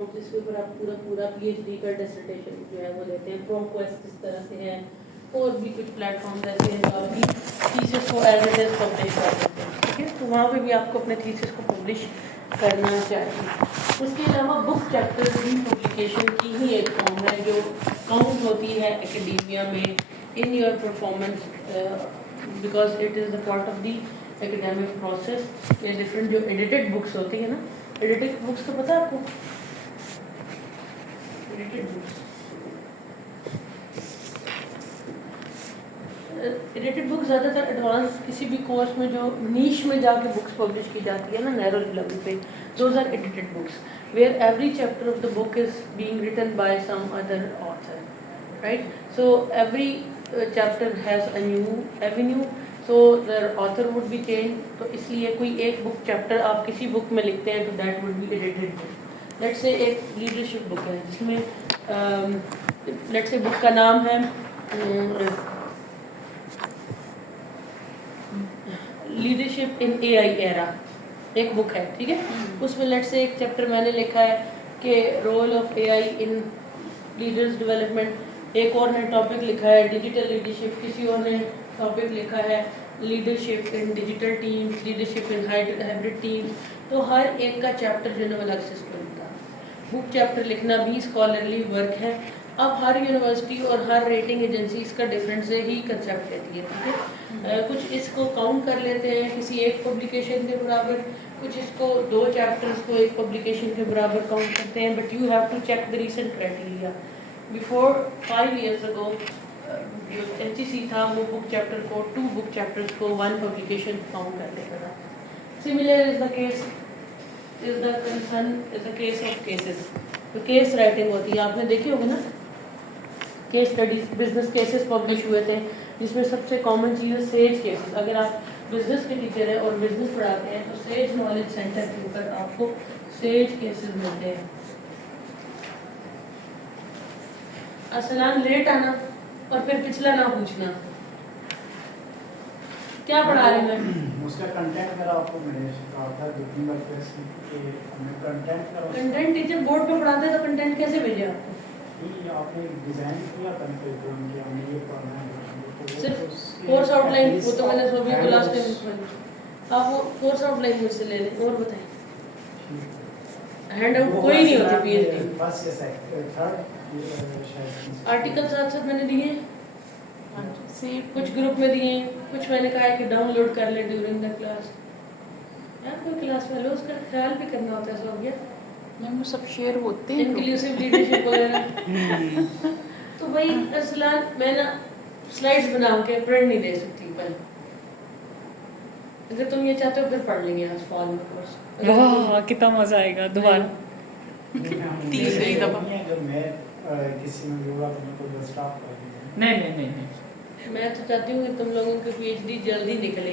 जिसके ऊपर आप पूरा पूरा पीएचडी का डिसर्टेशन जो है वो लेते हैं। प्रोक्वेस्ट इस तरह से है, और भी कुछ प्लेटफॉर्म ऐसे हैं जो आपकी थीसिस को एज इट इज पब्लिश कर देते हैं। ठीक है, तो वहाँ पे भी आपको अपने थीसिस को पब्लिश करना चाहिए। उसके अलावा बुक चैप्टर की पब्लिकेशन की ही एक फॉर्म है जो काउंट होती है एकेडेमिया में in your performance, because it is the part of the academic process. ये डिफरेंट जो एडिटेड बुक्स होती है ना, एडिटेड बुक्स तो पता है आपको? एडिटेड बुक ज़्यादातर एडवांस किसी भी कोर्स में जो नीश में जाके बुक्स पब्लिश की जाती है ना, नैरो लेवल पे, those are edited books where every chapter of the book is being written by some other author, right? So every chapter has a new avenue, so the author would be change. तो इसलिए कोई एक book chapter आप किसी book में लिखते हैं तो that would be edited book. Let's say एक लीडरशिप बुक है जिसमें लेट्स से बुक का नाम है लीडरशिप इन एआई एरा, एक बुक है, ठीक है। उसमें लेट्स से एक चैप्टर मैंने लिखा है कि role of AI in leaders development. एक और ने टॉपिक लिखा है डिजिटल लीडरशिप, किसी और ने टॉपिक लिखा है leadership in digital team, leadership in hybrid team. तो हर एक का चैप्टर जो है वो अलग से होता है। बुक चैप्टर लिखना भी स्कॉलरली वर्क है। अब हर यूनिवर्सिटी और हर रेटिंग एजेंसी इसका डिफरेंट से ही कंसेप्ट लेती है, ठीक है। कुछ इसको काउंट कर लेते हैं किसी एक पब्लिकेशन के बराबर, कुछ इसको दो चैप्टर्स को एक पब्लिकेशन के बराबर काउंट करते हैं। But you have to check the recent criteria. Before 5 years ago जो HEC था वो बुक चैप्टर को 2 बुक चैप्टर्स को 1 पब्लिकेशन काउंट कर लेता था। Similar is the case is the concern is the case of cases। तो केस राइटिंग होती है, आपने देखी होगी ना, case studies business cases publish हुए थे जिसमें सबसे कॉमन चीज़ है सेज केसेस। अगर आप बिजनेस के टीचर हैं और बिजनेस पढ़ाते हैं तो सेज नॉलेज सेंटर के ऊपर आपको सेज केसेस मिलते हैं। असलान लेट आना और फिर पिछला ना पूछना। क्या पढ़ा रहे मैं? उसका कंटेंट मेरा आपको मैंने कहा था जितनी बार कैसे कि हमें कंटेंट टीचर बोर्ड पे पढ़ाते हैं तो कंटेंट कैसे भेजे आपको? ये आपने डिजाइन किया कंटेंट जो कि हमने ये पढ़ना है सिर्फ कोर्स आउटलाइन, वो तो मैंने सोफी को लास्ट टाइम आप वो कोर्स आउटलाइन मुझसे ले लें। और बताएं, हैंड आउट कोई नहीं होती पीएचडी बस ये थर्ड आर्टिकल साथ साथ मैंने दिए, कुछ ग्रुप में दिए, कुछ मैंने कहा है कि डाउनलोड कर ले ड्यूरिंग द क्लास। यार कोई क्लास में लो, उसका ख्याल भी करना होता है। सब हो गया वो सब शेयर होते हैं इंक्लूसिव लीडरशिप वगैरह। तो भाई असलान मैं ना स्लाइड्स बना के प्रिंट नहीं दे सकती, पर अगर तुम ये चाहते हो फिर पढ़ लेंगे आज फॉल में कोर्स। वाह कितना मजा आएगा दोबारा तीसरी दफा जब मैं किसी में होगा तो मैं तो स्टाफ कर दूंगा। नहीं मैं तो चाहती हूँ कि तुम लोगों की पीएचडी जल्दी निकले।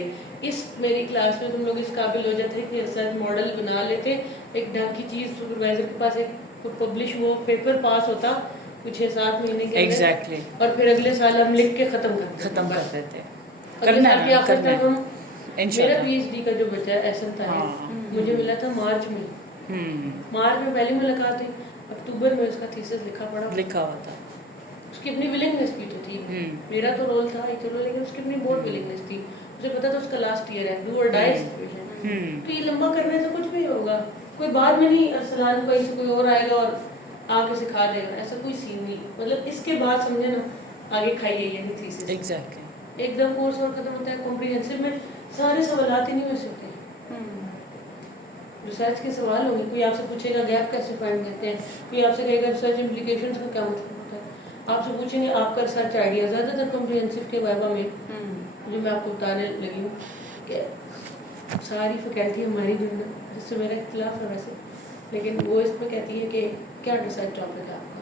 इस मेरी क्लास में तुम लोग इस काबिल हो जाते कि रिसर्च मॉडल बना लेते, एक ढंग की चीज़ सुपरवाइजर के पास एक पब्लिश वो पेपर पास होता कुछ 6-7 महीने के एग्जैक्टली, और फिर अगले साल हम लिख के ख़त्म कर देते। करना है, आखिर तक हम मेरा इंशाल्लाह। पीएचडी का जो बच्चा है ऐसा था, मुझे मिला था मार्च में। मार्च में पहली मुलाकात हुई, अक्टूबर में उसका थीसिस लिखा हुआ था। उसकी अपनी विलिंगनेस भी तो थी। मेरा तो रोल था एक रोल, लेकिन उसकी अपनी बहुत विलिंगनेस थी। मुझे पता था उसका लास्ट ईयर है, डू और डाई सिचुएशन। तो ये लंबा करने से कुछ भी होगा, कोई बाद में नहीं अरसलान कोई से कोई और आएगा और आके सिखा देगा, ऐसा कोई सीन नहीं। मतलब इसके बाद समझे ना, आगे खाइए ये थीसिस। एग्जैक्टली, एकदम कोर्स और खत्म होता है, कॉम्प्रिहेंसिव में सारे सवालात ही नहीं हो सकते। रिसर्च के सवाल होंगे, कोई आपसे पूछेगा गैप कैसे फाइंड करते हैं, कोई आपसे कहेगा रिसर्च इम्प्लीकेशंस का क्या मतलब होता है, आपसे पूछेंगे आपका रिसर्च आइडिया। ज़्यादातर कॉम्प्रिहेंसिव के वाइवा में जो मैं आपको बताने लगी हूँ कि सारी फैकल्टी हमारी जो है ना, जिससे मेरा इख्तिलाफ है वैसे, लेकिन वो इसमें कहती है कि क्या रिसर्च टॉपिक है आपका,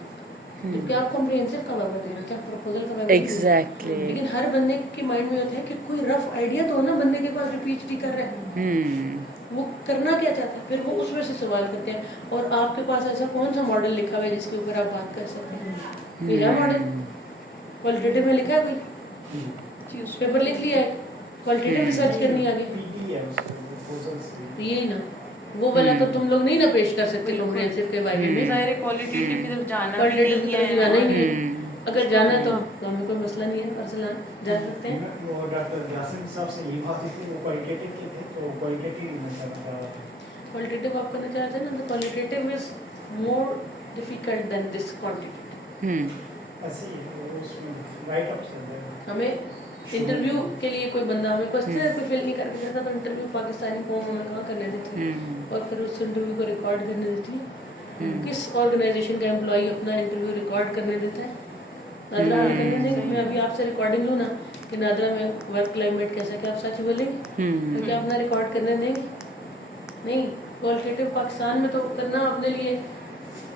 क्योंकि आप कॉम्प्रिहेंसिव का वाइवा दे रहे थे, प्रपोजल का वाइवा। एग्जैक्टली, लेकिन हर बंदे के माइंड में होता है कि कोई रफ आइडिया तो हो ना बंदे के पास जो पीएचडी कर रहा है, वो करना क्या चाहता है, फिर वो उस वजह से सवाल करते हैं। और आपके पास ऐसा कौन सा मॉडल लिखा हुआ है जिसके ऊपर आप बात कर सकते हैं? मेरा मॉडल क्वालिटेटिव में लिखा है, कोई पेपर लिख लिया है, क्वालिटेटिव रिसर्च करनी आगे, तो यही ना वो वाला तो तुम लोग नहीं ना पेश कर सकते कॉम्प्रिहेंसिव के बारे में। ज़ाहिर है क्वालिटेटिव की तरफ जाना भी क्वालिटेटिव की नहीं तरफ है। जाना ही नहीं है। अगर जाना है तो हमें कोई मसला नहीं है, पर्सनल जा सकते हैं। वो डॉक्टर जासिम साहब से ये बात थी, वो क्वालिटेटिव के थे, तो क्वालिटेटिव में करना था। क्वालिटेटिव आप करना चाहते हैं ना, तो qualitative is more difficult than this quantitative. ऐसे ही वो उसमें राइट अप चल रहा है। हमें इंटरव्यू के लिए कोई बंदा हमें क्वेश्चन कोई फिल नहीं करके देता, तो इंटरव्यू पाकिस्तानी फॉर्म हमें कहाँ करने देती है, और फिर उस इंटरव्यू को रिकॉर्ड करने देती है। किस ऑर्गेनाइजेशन का एम्प्लॉय अपना इंटरव्यू रिकॉर्ड करने देता है? नादरा करने देंगे। मैं अभी आपसे रिकॉर्डिंग लूँ ना कि नादरा में वर्क क्लाइमेट कैसा, क्या आप सच बोलेंगे? तो क्या अपना रिकॉर्ड करने देंगे? नहीं। क्वालिटेटिव पाकिस्तान में तो करना अपने लिए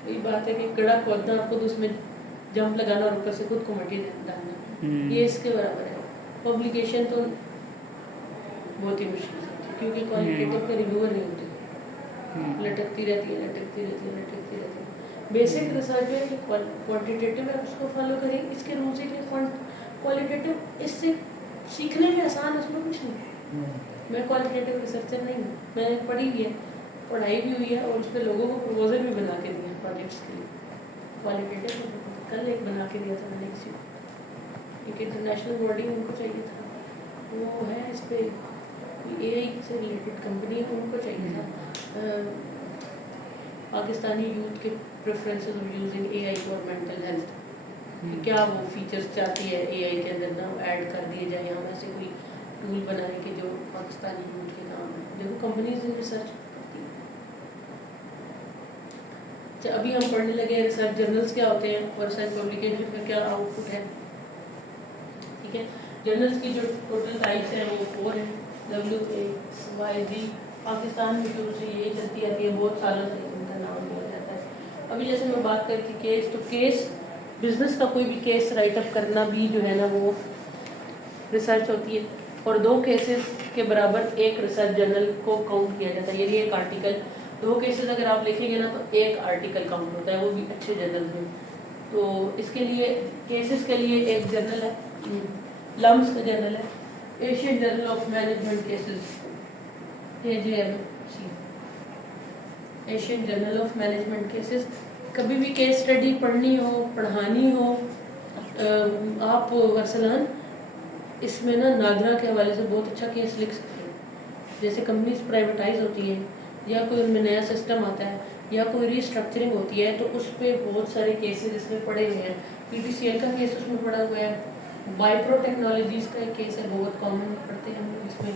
ये बात है कि कड़ा खोदना, खुद उसमें जंप लगाना और ऊपर से खुद को मटी डालना, ये इसके बराबर है। पब्लिकेशन तो बहुत ही मुश्किल है, क्योंकि क्वालिटेटिव के रिव्यूअर नहीं होते, लटकती रहती है। बेसिक रिसर्च है कि क्वांटिटेटिव है, उसको फॉलो करें, इसके रूल्स है कि क्वालिटेटिव इससे सीखने में आसान है, उसमें कुछ नहीं। मैं क्वालिटेटिव रिसर्चर नहीं हूँ, मैंने पढ़ी भी है, पढ़ाई भी हुई है, और उस पर लोगों को प्रपोजल भी बना के दिया प्रोजेक्ट्स के लिए। क्वालिटेटिव कल एक बना के दिया था मैंने किसी को, एक इंटरनेशनल बॉडी उनको चाहिए था, वो है इस पर AI से रिलेटेड कंपनी है, उनको चाहिए था पाकिस्तानी यूथ के preferences of using AI for mental health, कि क्या वो फीचर्स चाहती है AI के अंदर ना ऐड कर दिए जाए, हम ऐसे कोई टूल बनाने के जो पाकिस्तानी यूथ के काम है। देखो कंपनीज रिसर्च करती है। अच्छा, अभी हम पढ़ने लगे रिसर्च जर्नल्स क्या होते हैं और रिसर्च पब्लिकेशन का क्या आउटपुट है। ठीक है, जर्नल्स की जो टोटल टाइप्स हैं वो 4 हैं, WAYG। पाकिस्तान में शुरू से यही चलती आती है, बहुत सालों से उनका नाम लिया जाता है। अभी जैसे मैं बात करती केस, तो केस बिजनेस का कोई भी केस राइटअप करना भी जो है ना वो रिसर्च होती है, और 2 केसेस के बराबर एक रिसर्च जर्नल को काउंट किया जाता है। यदि एक आर्टिकल 2 केसेस अगर आप लिखेंगे ना तो एक आर्टिकल काउंट होता है, वो भी अच्छे जर्नल में। तो इसके लिए केसेस के लिए एक जर्नल है, लम्स का जर्नल है, Asian journal of management cases, AJMC, Asian journal of management cases. कभी भी केस स्टडी पढ़नी हो, पढ़ानी हो आप अरसलान, इसमें ना नादरा के हवाले से बहुत अच्छा केस लिख सकते हैं। जैसे कंपनीज प्राइवेटाइज होती हैं, या कोई उनमें नया सिस्टम आता है, या कोई रीस्ट्रक्चरिंग होती है, तो उस पर बहुत सारे केसेस इसमें पड़े हुए हैं। PTCL का केस उसमें पड़ा हुआ है, बाइप्रो टेक्नोलॉजीज का एक केस है, बहुत कॉमन पढ़ते हैं हम लोग इसमें।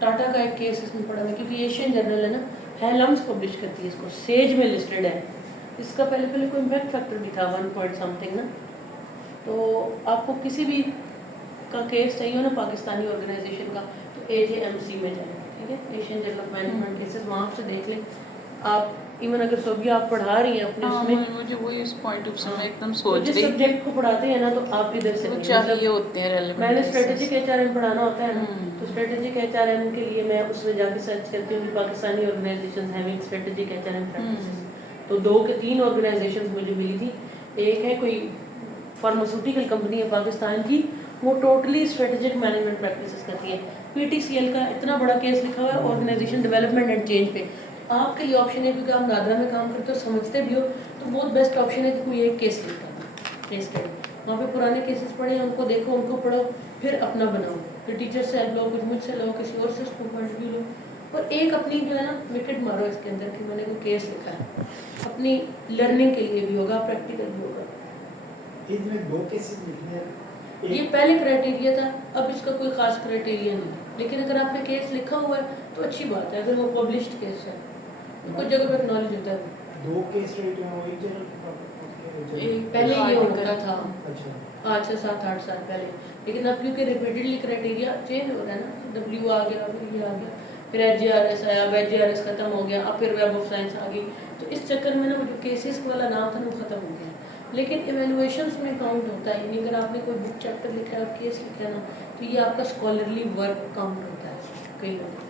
टाटा का एक केस इसमें पड़ा है, क्योंकि एशियन जर्नल है ना, हैलम्स पब्लिश करती है इसको, सेज में लिस्टेड है। इसका पहले कोई इम्पैक्ट फैक्टर भी था 1 पॉइंट समथिंग ना। तो आपको किसी भी का केस चाहिए हो ना पाकिस्तानी ऑर्गेनाइजेशन का, तो AJMC में जाए, ठीक है, Asian journal of management cases, वहाँ से देख लें आप। इवन अगर सोबिया आप पढ़ा रही हैं अपने उसमें, मुझे वही उस पॉइंट ऑफ व्यू में एकदम तो सोच जिस रही सब्जेक्ट को पढ़ाते हैं ना, तो आप इधर से चाहिए होते हैं relevant मैंने cases। स्ट्रेटेजिक HRM पढ़ाना होता है ना, तो स्ट्रेटेजिक HRM के लिए मैं उसमें जाके सर्च करती हूँ कि Pakistani organisation having strategic HRM practices. तो 2 के 3 ऑर्गेनाइजेशन मुझे मिली थी। एक है कोई फार्मास्यूटिकल कंपनी है पाकिस्तान की, वो टोटली स्ट्रेटेजिक मैनेजमेंट प्रैक्टिसेस करती है। PTCL का इतना बड़ा केस लिखा हुआ है ऑर्गेनाइजेशन डेवलपमेंट एंड चेंज पे। आपके लिए ऑप्शन है, क्योंकि आप नादरा में काम करते हो, समझते भी हो, तो बहुत बेस्ट ऑप्शन है कि कोई एक केस लिखता है, केस स्टडी। वहाँ पे पुराने केसेस पढ़े, उनको देखो, उनको पढ़ो, फिर अपना बनाओ, फिर टीचर से हेल्प लो, कुछ मुझसे लो, किसी और से उसको पॉइंट व्यू लो, और एक अपनी जो है ना विकेट मारो इसके अंदर कि मैंने कोई केस लिखा है। अपनी लर्निंग के लिए भी होगा, प्रैक्टिकल भी होगा। इसमें 2 केसेस लिखने हैं। ये पहले क्राइटेरिया था, अब इसका कोई खास क्राइटेरिया नहीं। लेकिन अगर आपने केस लिखा हुआ है तो अच्छी बात है, अगर वो पब्लिश्ड केस है, तो कुछ जगह पर एक्नॉलेज होता है। 2 केस रेट में वही जर्नल पहले ये होता था, अच्छा, आज से 7-8 साल पहले। लेकिन अब क्योंकि रिपीटेडली क्राइटेरिया चेंज हो रहा है ना, W आ गया, फिर ये आ गया, फिर HGRS आया, अब HGRS खत्म हो गया, अब फिर वेब ऑफ साइंस आ गई, तो इस चक्कर में ना वो जो केसेस वाला नाम था वो खत्म हो गया। लेकिन इवेलुएशंस में काउंट होता है, यानी अगर आपने कोई बुक चैप्टर लिखा है और केस लिखा है ना, तो ये आपका स्कॉलरली वर्क काउंट होता है कई लोग।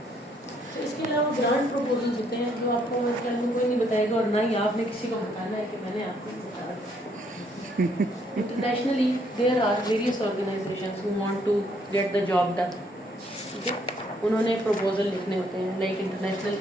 तो इसके अलावा ग्रांट प्रपोजल्स होते हैं जो आपको मतलब कोई नहीं बताएगा, और ना ही आपने किसी को बताना है कि मैंने आपको बताया। Internationally there are various organisations who want to get the job done, ठीक है। उन्होंने प्रपोजल लिखने होते हैं, लाइक इंटरनेशनल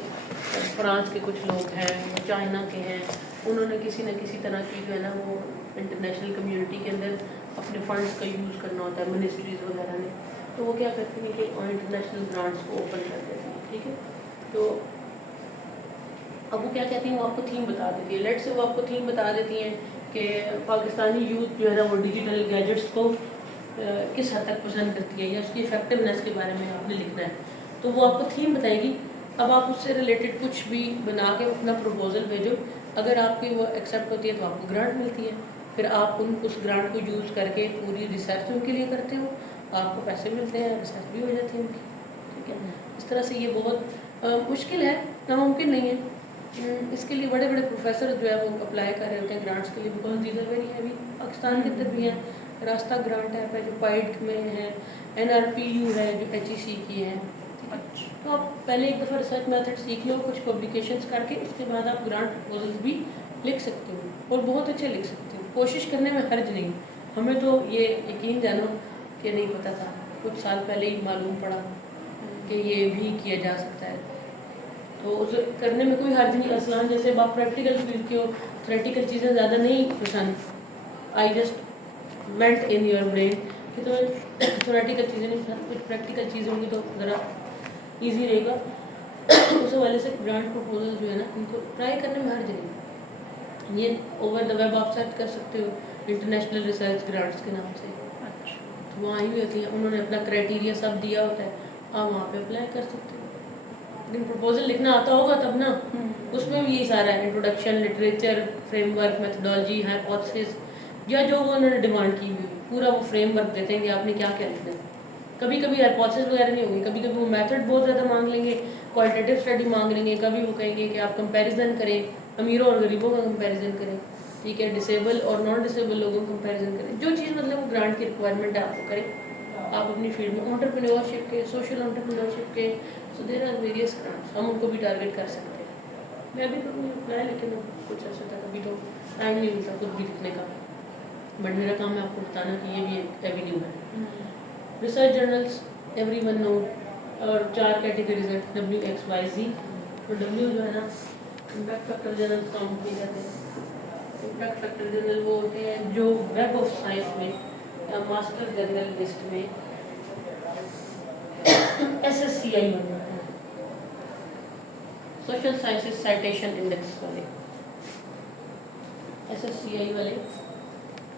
फ्रांस के कुछ लोग हैं, चाइना के हैं, उन्होंने किसी न किसी तरह की जो है ना वो इंटरनेशनल कम्युनिटी के अंदर अपने फंड्स का यूज़ करना होता है, मिनिस्ट्रीज़ वगैरह ने, तो वो क्या करती हैं कि इंटरनेशनल ग्रांट्स को ओपन कर देती हैं, ठीक है। तो अब वो क्या कहती हैं, वो आपको थीम बता देती है, लेट्स से वो आपको थीम बता देती हैं कि पाकिस्तानी यूथ जो है ना वो डिजिटल गैजेट्स को किस हद तक पसंद करती है या उसकी इफेक्टिवनेस के बारे में आपने लिखना है, तो वो आपको थीम बताएगी। अब आप उससे रिलेटेड कुछ भी बना के अपना प्रपोजल भेजो, अगर आपकी वो एक्सेप्ट होती है तो आपको ग्रांट मिलती है, फिर आप उस ग्रांट को यूज़ करके पूरी रिसर्च उनके लिए करते हो, आपको पैसे मिलते हैं, रिसर्च भी हो जाती है उनकी, ठीक है। इस तरह से ये बहुत मुश्किल है, नामुमकिन नहीं है। इसके लिए बड़े बड़े प्रोफेसर जो है वो अप्लाई कर रहे होते हैं ग्रांट्स के लिए, because these are very heavy. Pakistan के अंदर भी हैं, रास्ता ग्रांट ऐप है जो पाइड में है, NRPU है जो HEC की है। तो आप पहले एक दफ़ा रिसर्च मेथड सीख लो, कुछ पब्लिकेशंस करके, उसके बाद आप ग्रांट प्रपोजल्स भी लिख सकते हो और बहुत अच्छे लिख सकते हो। कोशिश करने में हर्ज नहीं। हमें तो ये यकीन जानो कि नहीं पता था, कुछ साल पहले ही मालूम पड़ा कि ये भी किया जा सकता है, तो उसे करने में कोई हर्ज नहीं। असलान जैसे आप प्रैक्टिकल फील्ड के हो, थ्योरेटिकल चीज़ें ज़्यादा नहीं पसंद, I just meant in your brain कि तुम्हें थ्योरेटिकल चीज़ें नहीं पसंद, कुछ प्रैक्टिकल चीज़ें होंगी तो ज़रा ईजी रहेगा। उस हवाले से ग्रांट प्रपोजल जो है ना उनको ट्राई करने में हर्ज नहीं। ये ओवर द वेब आप सर्च कर सकते हो, इंटरनेशनल रिसर्च ग्रांट्स के नाम से, तो वहाँ आई हुई होती है, उन्होंने अपना क्राइटेरिया सब दिया होता है, आप वहाँ पे अप्लाई कर सकते हो। लेकिन प्रपोजल लिखना आता होगा तब ना, उसमें भी यही सारा है, introduction, literature, framework, methodology, hypothesis, या जो वो उन्होंने डिमांड की हुई पूरा वो फ्रेमवर्क देते हैं कि आपने क्या क्या लिखना है। कभी कभी हाइपोथेसिस वगैरह नहीं होंगी, कभी कभी वो मेथड बहुत ज़्यादा मांग लेंगे, क्वालिटेटिव स्टडी मांग लेंगे, कभी वो कहेंगे कि आप कंपैरिजन करें, अमीरों और गरीबों का कंपैरिजन करें, ठीक है, डिसेबल और नॉन डिसेबल लोगों का कंपैरिजन करें, जो चीज़ मतलब वो ग्रांट की रिक्वायरमेंट है आपको करें। आप अपनी फील्ड में एंटरप्रेन्योरशिप के, सोशल एंटरप्रेन्योरशिप के, so there are various grants, हम उनको भी टारगेट कर सकते हैं। मैं भी करूँगी अप्लाई, लेकिन कुछ ऐसा था कभी तो टाइम नहीं मिलता खुद भी लिखने का, बट मेरा काम है आपको बताना कि ये भी एक एवेन्यू है। रिसर्च जर्नल्स एवरीवन नो, और 4 कैटेगरीज है, WXYZ। तो W जो है ना इम्पैक्ट फैक्टर जर्नल काउंट किए जाते हैं। इम्पैक्ट फैक्टर जर्नल वो होते हैं जो वेब ऑफ साइंस में या मास्टर जर्नल लिस्ट में SSCI बन जाता है, सोशल साइंसेस साइटेशन इंडेक्स वाले, SSCI वाले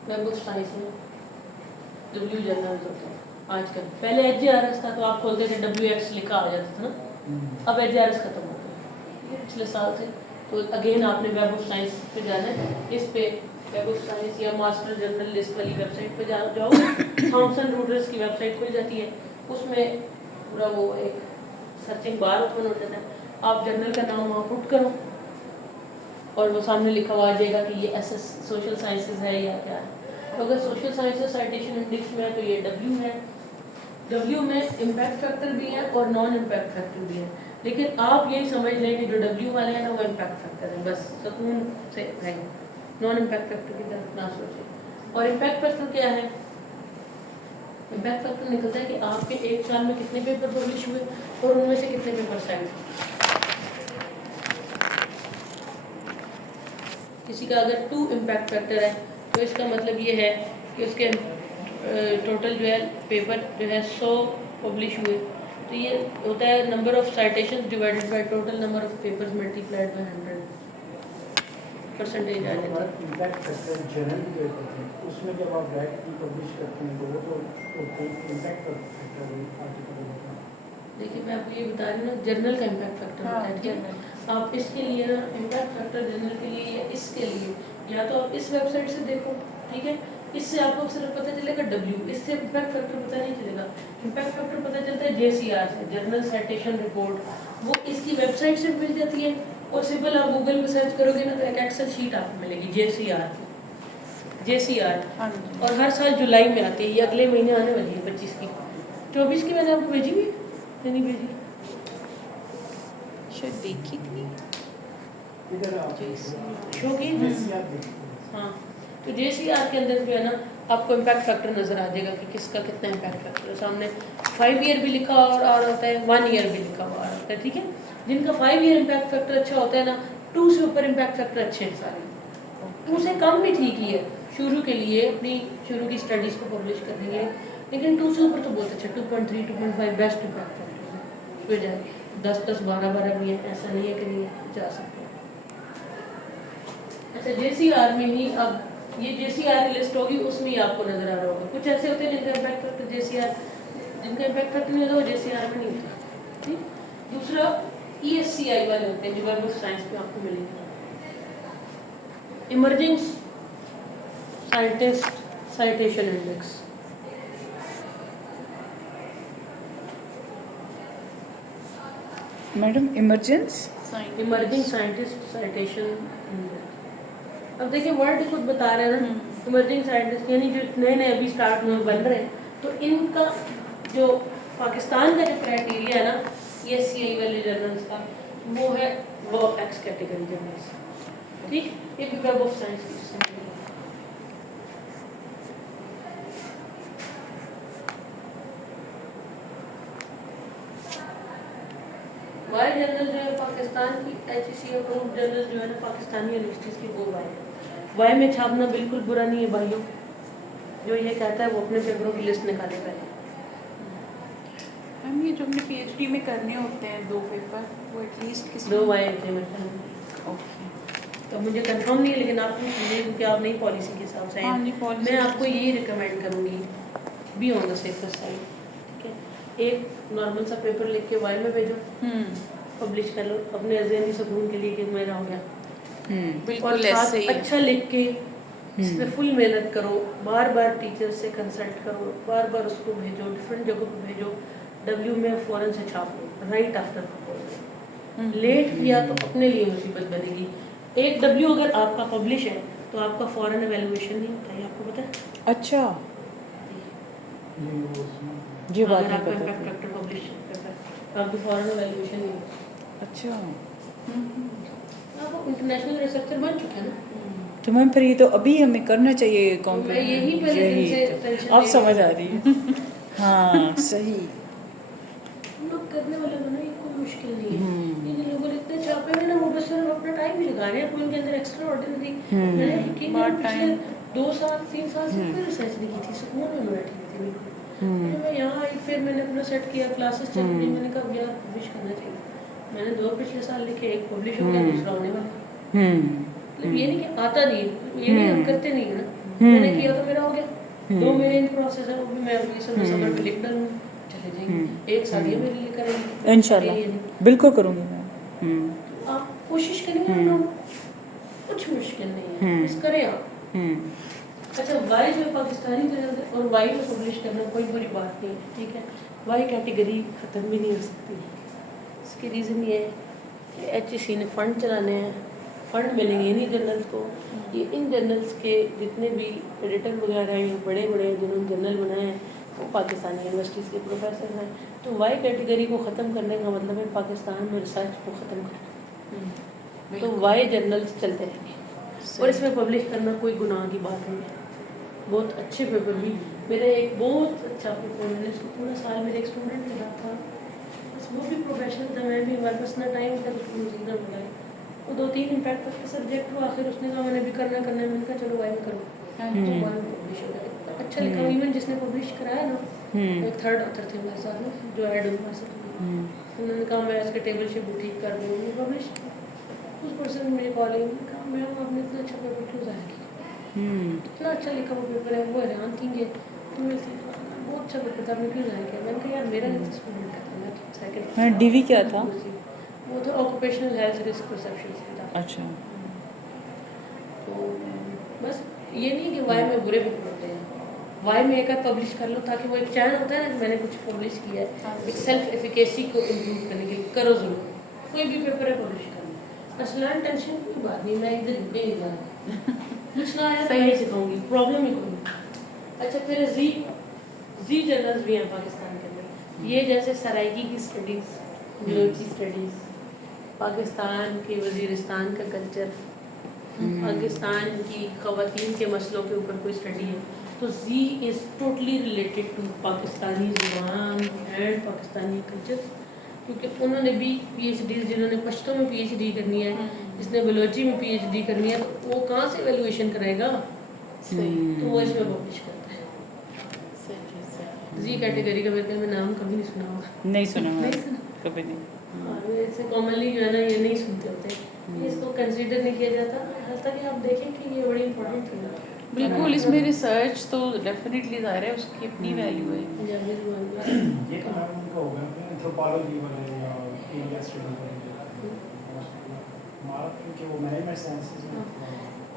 वेब ऑफ साइंस में W जर्नल्स होते हैं। आजकल पहले HRS था, तो आप खोलते थे WX लिखा आ जाता था ना, अब HRS खत्म हो गया पिछले साल से। तो अगेन आपने वेब ऑफ साइंस पे जाना है, इस पे वेब ऑफ साइंस या मास्टर जर्नल लिस्ट वाली वेबसाइट पे जाओ, थॉमसन रूटर्स की वेबसाइट खुल जाती है, उसमें पूरा वो एक सर्चिंग बार ओपन हो जाता है, आप जर्नल का नाम वहाँ पुट करो और वो सामने लिखा हुआ आ जाएगा कि ये SS सोशल साइंसेज है या क्या है। तो अगर सोशल साइंसेज साइटेशन इंडेक्स में है तो ये W है। W में इम्पैक्ट फैक्टर भी है और नॉन इम्पैक्ट फैक्टर भी है, लेकिन आप यही समझ लें कि जो W वाले हैं ना वो इम्पैक्ट फैक्टर है, बस सुकून से रहें, नॉन इम्पैक्ट फैक्टर की तरफ ना सोचें। और इम्पैक्ट फैक्टर क्या है? इम्पैक्ट फैक्टर निकलता है कि आपके एक साल में कितने पेपर पब्लिश हुए और उनमें से कितने पेपर साइड। किसी का अगर 2 इम्पैक्ट फैक्टर है तो इसका मतलब ये है कि उसके टोटल जो है पेपर जो है 100 पब्लिश हुए, तो ये होता है number of citations divided by total number of papers multiplied by 100 percentage आ जाता है। इम्पैक्ट फैक्टर जर्नल जो होते हैं उसमें जब आप डायरेक्टली पब्लिश करते हैं तो वो तो इम्पैक्ट फैक्टर आर्टिकल होता है। देखिए मैं आपको ये बता रही हूँ ना, जर्नल का इम्पैक्ट फैक्टर होता है, ठीक है। आप इसके लिए ना इम्पैक्ट फैक्टर जर्नल के लिए या इसके लिए या तो आप इस वेबसाइट से देखो, ठीक है, इससे आपको सिर्फ पता चलेगा W, इससे इम्पैक्ट फैक्टर पता नहीं चलेगा। इम्पैक्ट फैक्टर पता चलता है JCR से, जर्नल साइटेशन रिपोर्ट, वो इसकी वेबसाइट से मिल जाती है, और सिंपल आप गूगल में सर्च करोगे ना तो एक एक्सेल शीट आपको मिलेगी JCR, और हर साल जुलाई में आती है, ये अगले महीने आने वाली है 25 की, 24 की मैंने आपको भेजी हुई नहीं भेजी, शायद देखी थी इधर आप शो की। हाँ, तो JCR के अंदर जो है ना आपको इम्पैक्ट फैक्टर नज़र आ जाएगा कि किसका कितना इम्पैक्ट फैक्टर है। सामने 5 ईयर भी लिखा और आ रहा होता है, 1 ईयर भी लिखा हुआ आ रहा होता है, ठीक है। जिनका 5 ईयर इम्पैक्ट फैक्टर अच्छा होता है ना, 2 से ऊपर इम्पैक्ट फैक्टर अच्छे हैं सारे, 2 से कम भी ठीक ही है शुरू के लिए, अपनी शुरू की स्टडीज़ को पब्लिश करने के लिए, लेकिन 2 से ऊपर तो बहुत अच्छा, 2.3 2.5 बेस्ट इम्पैक्ट फैक्टर है। फिर जाए 10 12 भी है, ऐसा नहीं है कि नहीं जा सकते। अच्छा, JCR में ही अब ये JCR की लिस्ट होगी, उसमें ही आपको नजर आ रहा होगा कुछ ऐसे होते हैं जिनका इम्पैक्ट फैक्टर JCR, जिनका इम्पैक्ट फैक्टर नहीं होता वो JCR में नहीं होता, ठीक। दूसरा ESCI वाले होते हैं जो वेब ऑफ साइंस में आपको मिलेंगे, emerging scientist citation index. Madam emergence emerging scientist citation index, अब देखिए वर्ड खुद बता रहे हैं ना, इमर्जिंग साइंटिस्ट यानी जो नए नए अभी स्टार्ट में बन रहे हैं, तो इनका जो पाकिस्तान का जो क्राइटेरिया है ना ESCI वाले जर्नल्स का, वो है वो X कैटेगरी जर्नल्स, ठीक। ये भी वेब ऑफ साइंस की वाई जर्नल जो है पाकिस्तान की HEC अप्रूव्ड जर्नल जो है ना पाकिस्तानी यूनिवर्सिटीज़ की, वो वाई में छापना बिल्कुल बुरा नहीं है भाइयों। जो ये कहता है वो अपने पेपरों की लिस्ट निकाले पहले। मैम ये जो अपने PhD में करने होते हैं 2 पेपर, वो एटलीस्ट किस 2 वाई एग्रीमेंट है, ओके। तो मुझे कंफर्म नहीं है, लेकिन आप पूछ लीजिए क्योंकि आप नई पॉलिसी के हिसाब से हाँ जी, हैं। policy मैं के आपको यही रिकमेंड करूँगी, be on the safer side, ठीक है। एक नॉर्मल सा पेपर लिख के वाई में भेजो, पब्लिश कर लो अपने ज़हनी सुकून के लिए कि मेरा हो गया, बिल्कुल और साथ ऐसे ही अच्छा लिख के इस पे फुल मेहनत करो, बार बार टीचर से कंसल्ट करो, बार बार उसको भेजो, डिफरेंट जगहों पे भेजो, W में फ़ौरन से छाप लो राइट आफ्टर प्रपोजल। लेट किया तो अपने लिए मुसीबत बनेगी। एक W अगर आपका पब्लिश है तो आपका फ़ौरन एवेल्युएशन नहीं होता है, आपको पता है। अच्छा ये बात अगर नहीं आपका पता इम्पैक्ट थी। फैक्टर पब्लिश करता है तो आपकी फ़ौरन एवेल्युएशन नहीं होता। अच्छा आप इंटरनेशनल रिसर्चर बन चुके हैं ना, तो मैम फिर ये तो अभी हमें करना चाहिए तो मैं यही पहले दिन से टेंशन अब ले समझ रही आ रही है। हाँ सही। हम लोग करने वाले को ना ये कोई मुश्किल नहीं है। इन लोगों ने इतने छापे हुए ना, वो बस सिर्फ अपना टाइम ही लगा रहे हैं, कोई इनके अंदर एक्स्ट्रा ऑर्डिनरी मैंने यकीन नहीं पिछले 2 साल 3 साल से कोई रिसर्च नहीं की थी, सुकून में बैठी हुई थी बिल्कुल। फिर मैं यहाँ आई, फिर मैंने अपना सेट किया, क्लासेस चल रही, मैंने कहा यार पब्लिश करना चाहिए। मैंने 2 पिछले साल लिखे, एक पब्लिश हो गया, दूसरा होने वाला। मतलब ये नहीं कि आता नहीं है, ये नहीं हम करते नहीं है ना, मैंने किया तो मेरा हो गया। 2 मेरे इन प्रोसेस है, वो भी मैं अगले समर में लिख डालूंगी, चले जाएंगे। 1 साल ये मेरे लिए करेंगे इंशाल्लाह बिल्कुल करूँगी मैं। आप कोशिश करेंगे ना, कुछ मुश्किल नहीं है, बस करें आप। अच्छा, वाई जो पाकिस्तानी जो है और वाई में पब्लिश करना कोई बुरी बात नहीं है, ठीक है। वाई कैटेगरी ख़त्म भी नहीं हो सकती। इसकी रीज़न ये है कि HEC ने फ़ंड चलाने हैं, फ़ंड मिलेंगे इन्हीं जर्नल्स को। ये इन जर्नल्स के जितने भी एडिटर वगैरह हैं, ये बड़े बड़े जिन्होंने जर्नल बनाए हैं वो पाकिस्तानी यूनिवर्सिटीज़ के प्रोफेसर हैं। तो वाई कैटेगरी को ख़त्म करने का मतलब है पाकिस्तान में रिसर्च को ख़त्म करना। तो वाई जर्नल्स चलते रहेंगे और इसमें पब्लिश करना कोई गुनाह की बात नहीं है। बहुत अच्छे पेपर भी, मेरा एक बहुत अच्छा पेपर, मैंने इसको पूरा साल मेरे एक स्टूडेंट के साथ था, बस वो भी प्रोफेशनल था, मैं भी, हमारे पास ना टाइम था उसको मुझे बुलाए। वो 2-3 इम्पैक्ट का सब्जेक्ट हुआ, आखिर उसने कहा मैंने भी करना है, मैंने कहा चलो वाई में करो, तो वाई में पब्लिश हो गया। अच्छा लिखा, इवन जिसने पब्लिश कराया ना, एक 3rd ऑथर थे हमारे साथ में जो ऐड हुई हमारे साथ, उन्होंने कहा मैं इसके टेबल शिप ठीक कर दूँगी पब्लिश। उस पर्सन ने मुझे कॉलिंग कहा मैम आपने इतना अच्छा पेपर क्यों ज़ाहिर किया, इतना अच्छा लिखा वो पेपर है। वो हैरान थी कि तुम्हें बहुत अच्छा पेपर था, आपने क्यों ज़ाहिर किया। मैंने कहा यार मेरा नहीं स्टूडेंट था, मैं सेकंड DV क्या था? वो था ऑक्यूपेशनल हेल्थ रिस्क परसेप्शन था। अच्छा तो बस ये नहीं कि वाई में बुरे पेपर होते हैं, वाई में एक पब्लिश कर लो ताकि वो एक चैन होता है ना, मैंने कुछ पब्लिश किया है, एक सेल्फ एफिकेसी को इम्प्रूव करने के लिए करो ज़रूर, कोई भी पेपर है पब्लिश करना। असलान टेंशन की बात नहीं, मैं इधर झुके नहीं जा रहा, कुछ ना आया तो मैं सिखाऊंगी, प्रॉब्लम ही कोई। अच्छा, फिर जी जर्नल्स भी हैं पाकिस्तान के अंदर, ये जैसे सराइकी की स्टडीज़, यूनिवर्सिटी स्टडीज़, पाकिस्तान के वजीरिस्तान का कल्चर, पाकिस्तान की ख़वातीन के मसलों के ऊपर कोई स्टडी है तो जी is totally related to Pakistani ज़ुबान एंड पाकिस्तानी कल्चर, क्योंकि उन्होंने भी PhD, जिन्होंने पश्तो में PhD करनी है, जिसने बायोलॉजी में PhD करनी है, तो वो कहाँ से एवेल्युएशन कराएगा? तो वो इसमें पब्लिश करता है। जी कैटेगरी का मेरे ख्याल में नाम कभी नहीं सुना होगा। नहीं सुना नहीं मैंने, सुना। कभी नहीं। और ऐसे कॉमनली जो है ना ये नहीं सुनते होते, इसको कंसीडर नहीं किया जाता, हालांकि आप देखें कि ये बड़ी इंपॉर्टेंट चीज़ है। बिल्कुल, इसमें रिसर्च तो डेफिनेटली ज़ाहिर है, उसकी अपनी वैल्यू है। पंजाबी ज़ुबान में। ये तो मैम उनका होगा एंथ्रोपोलॉजी वाले या एरिया स्टडी वाले हमारा क्योंकि वो मैनेजमेंट साइंसेस में।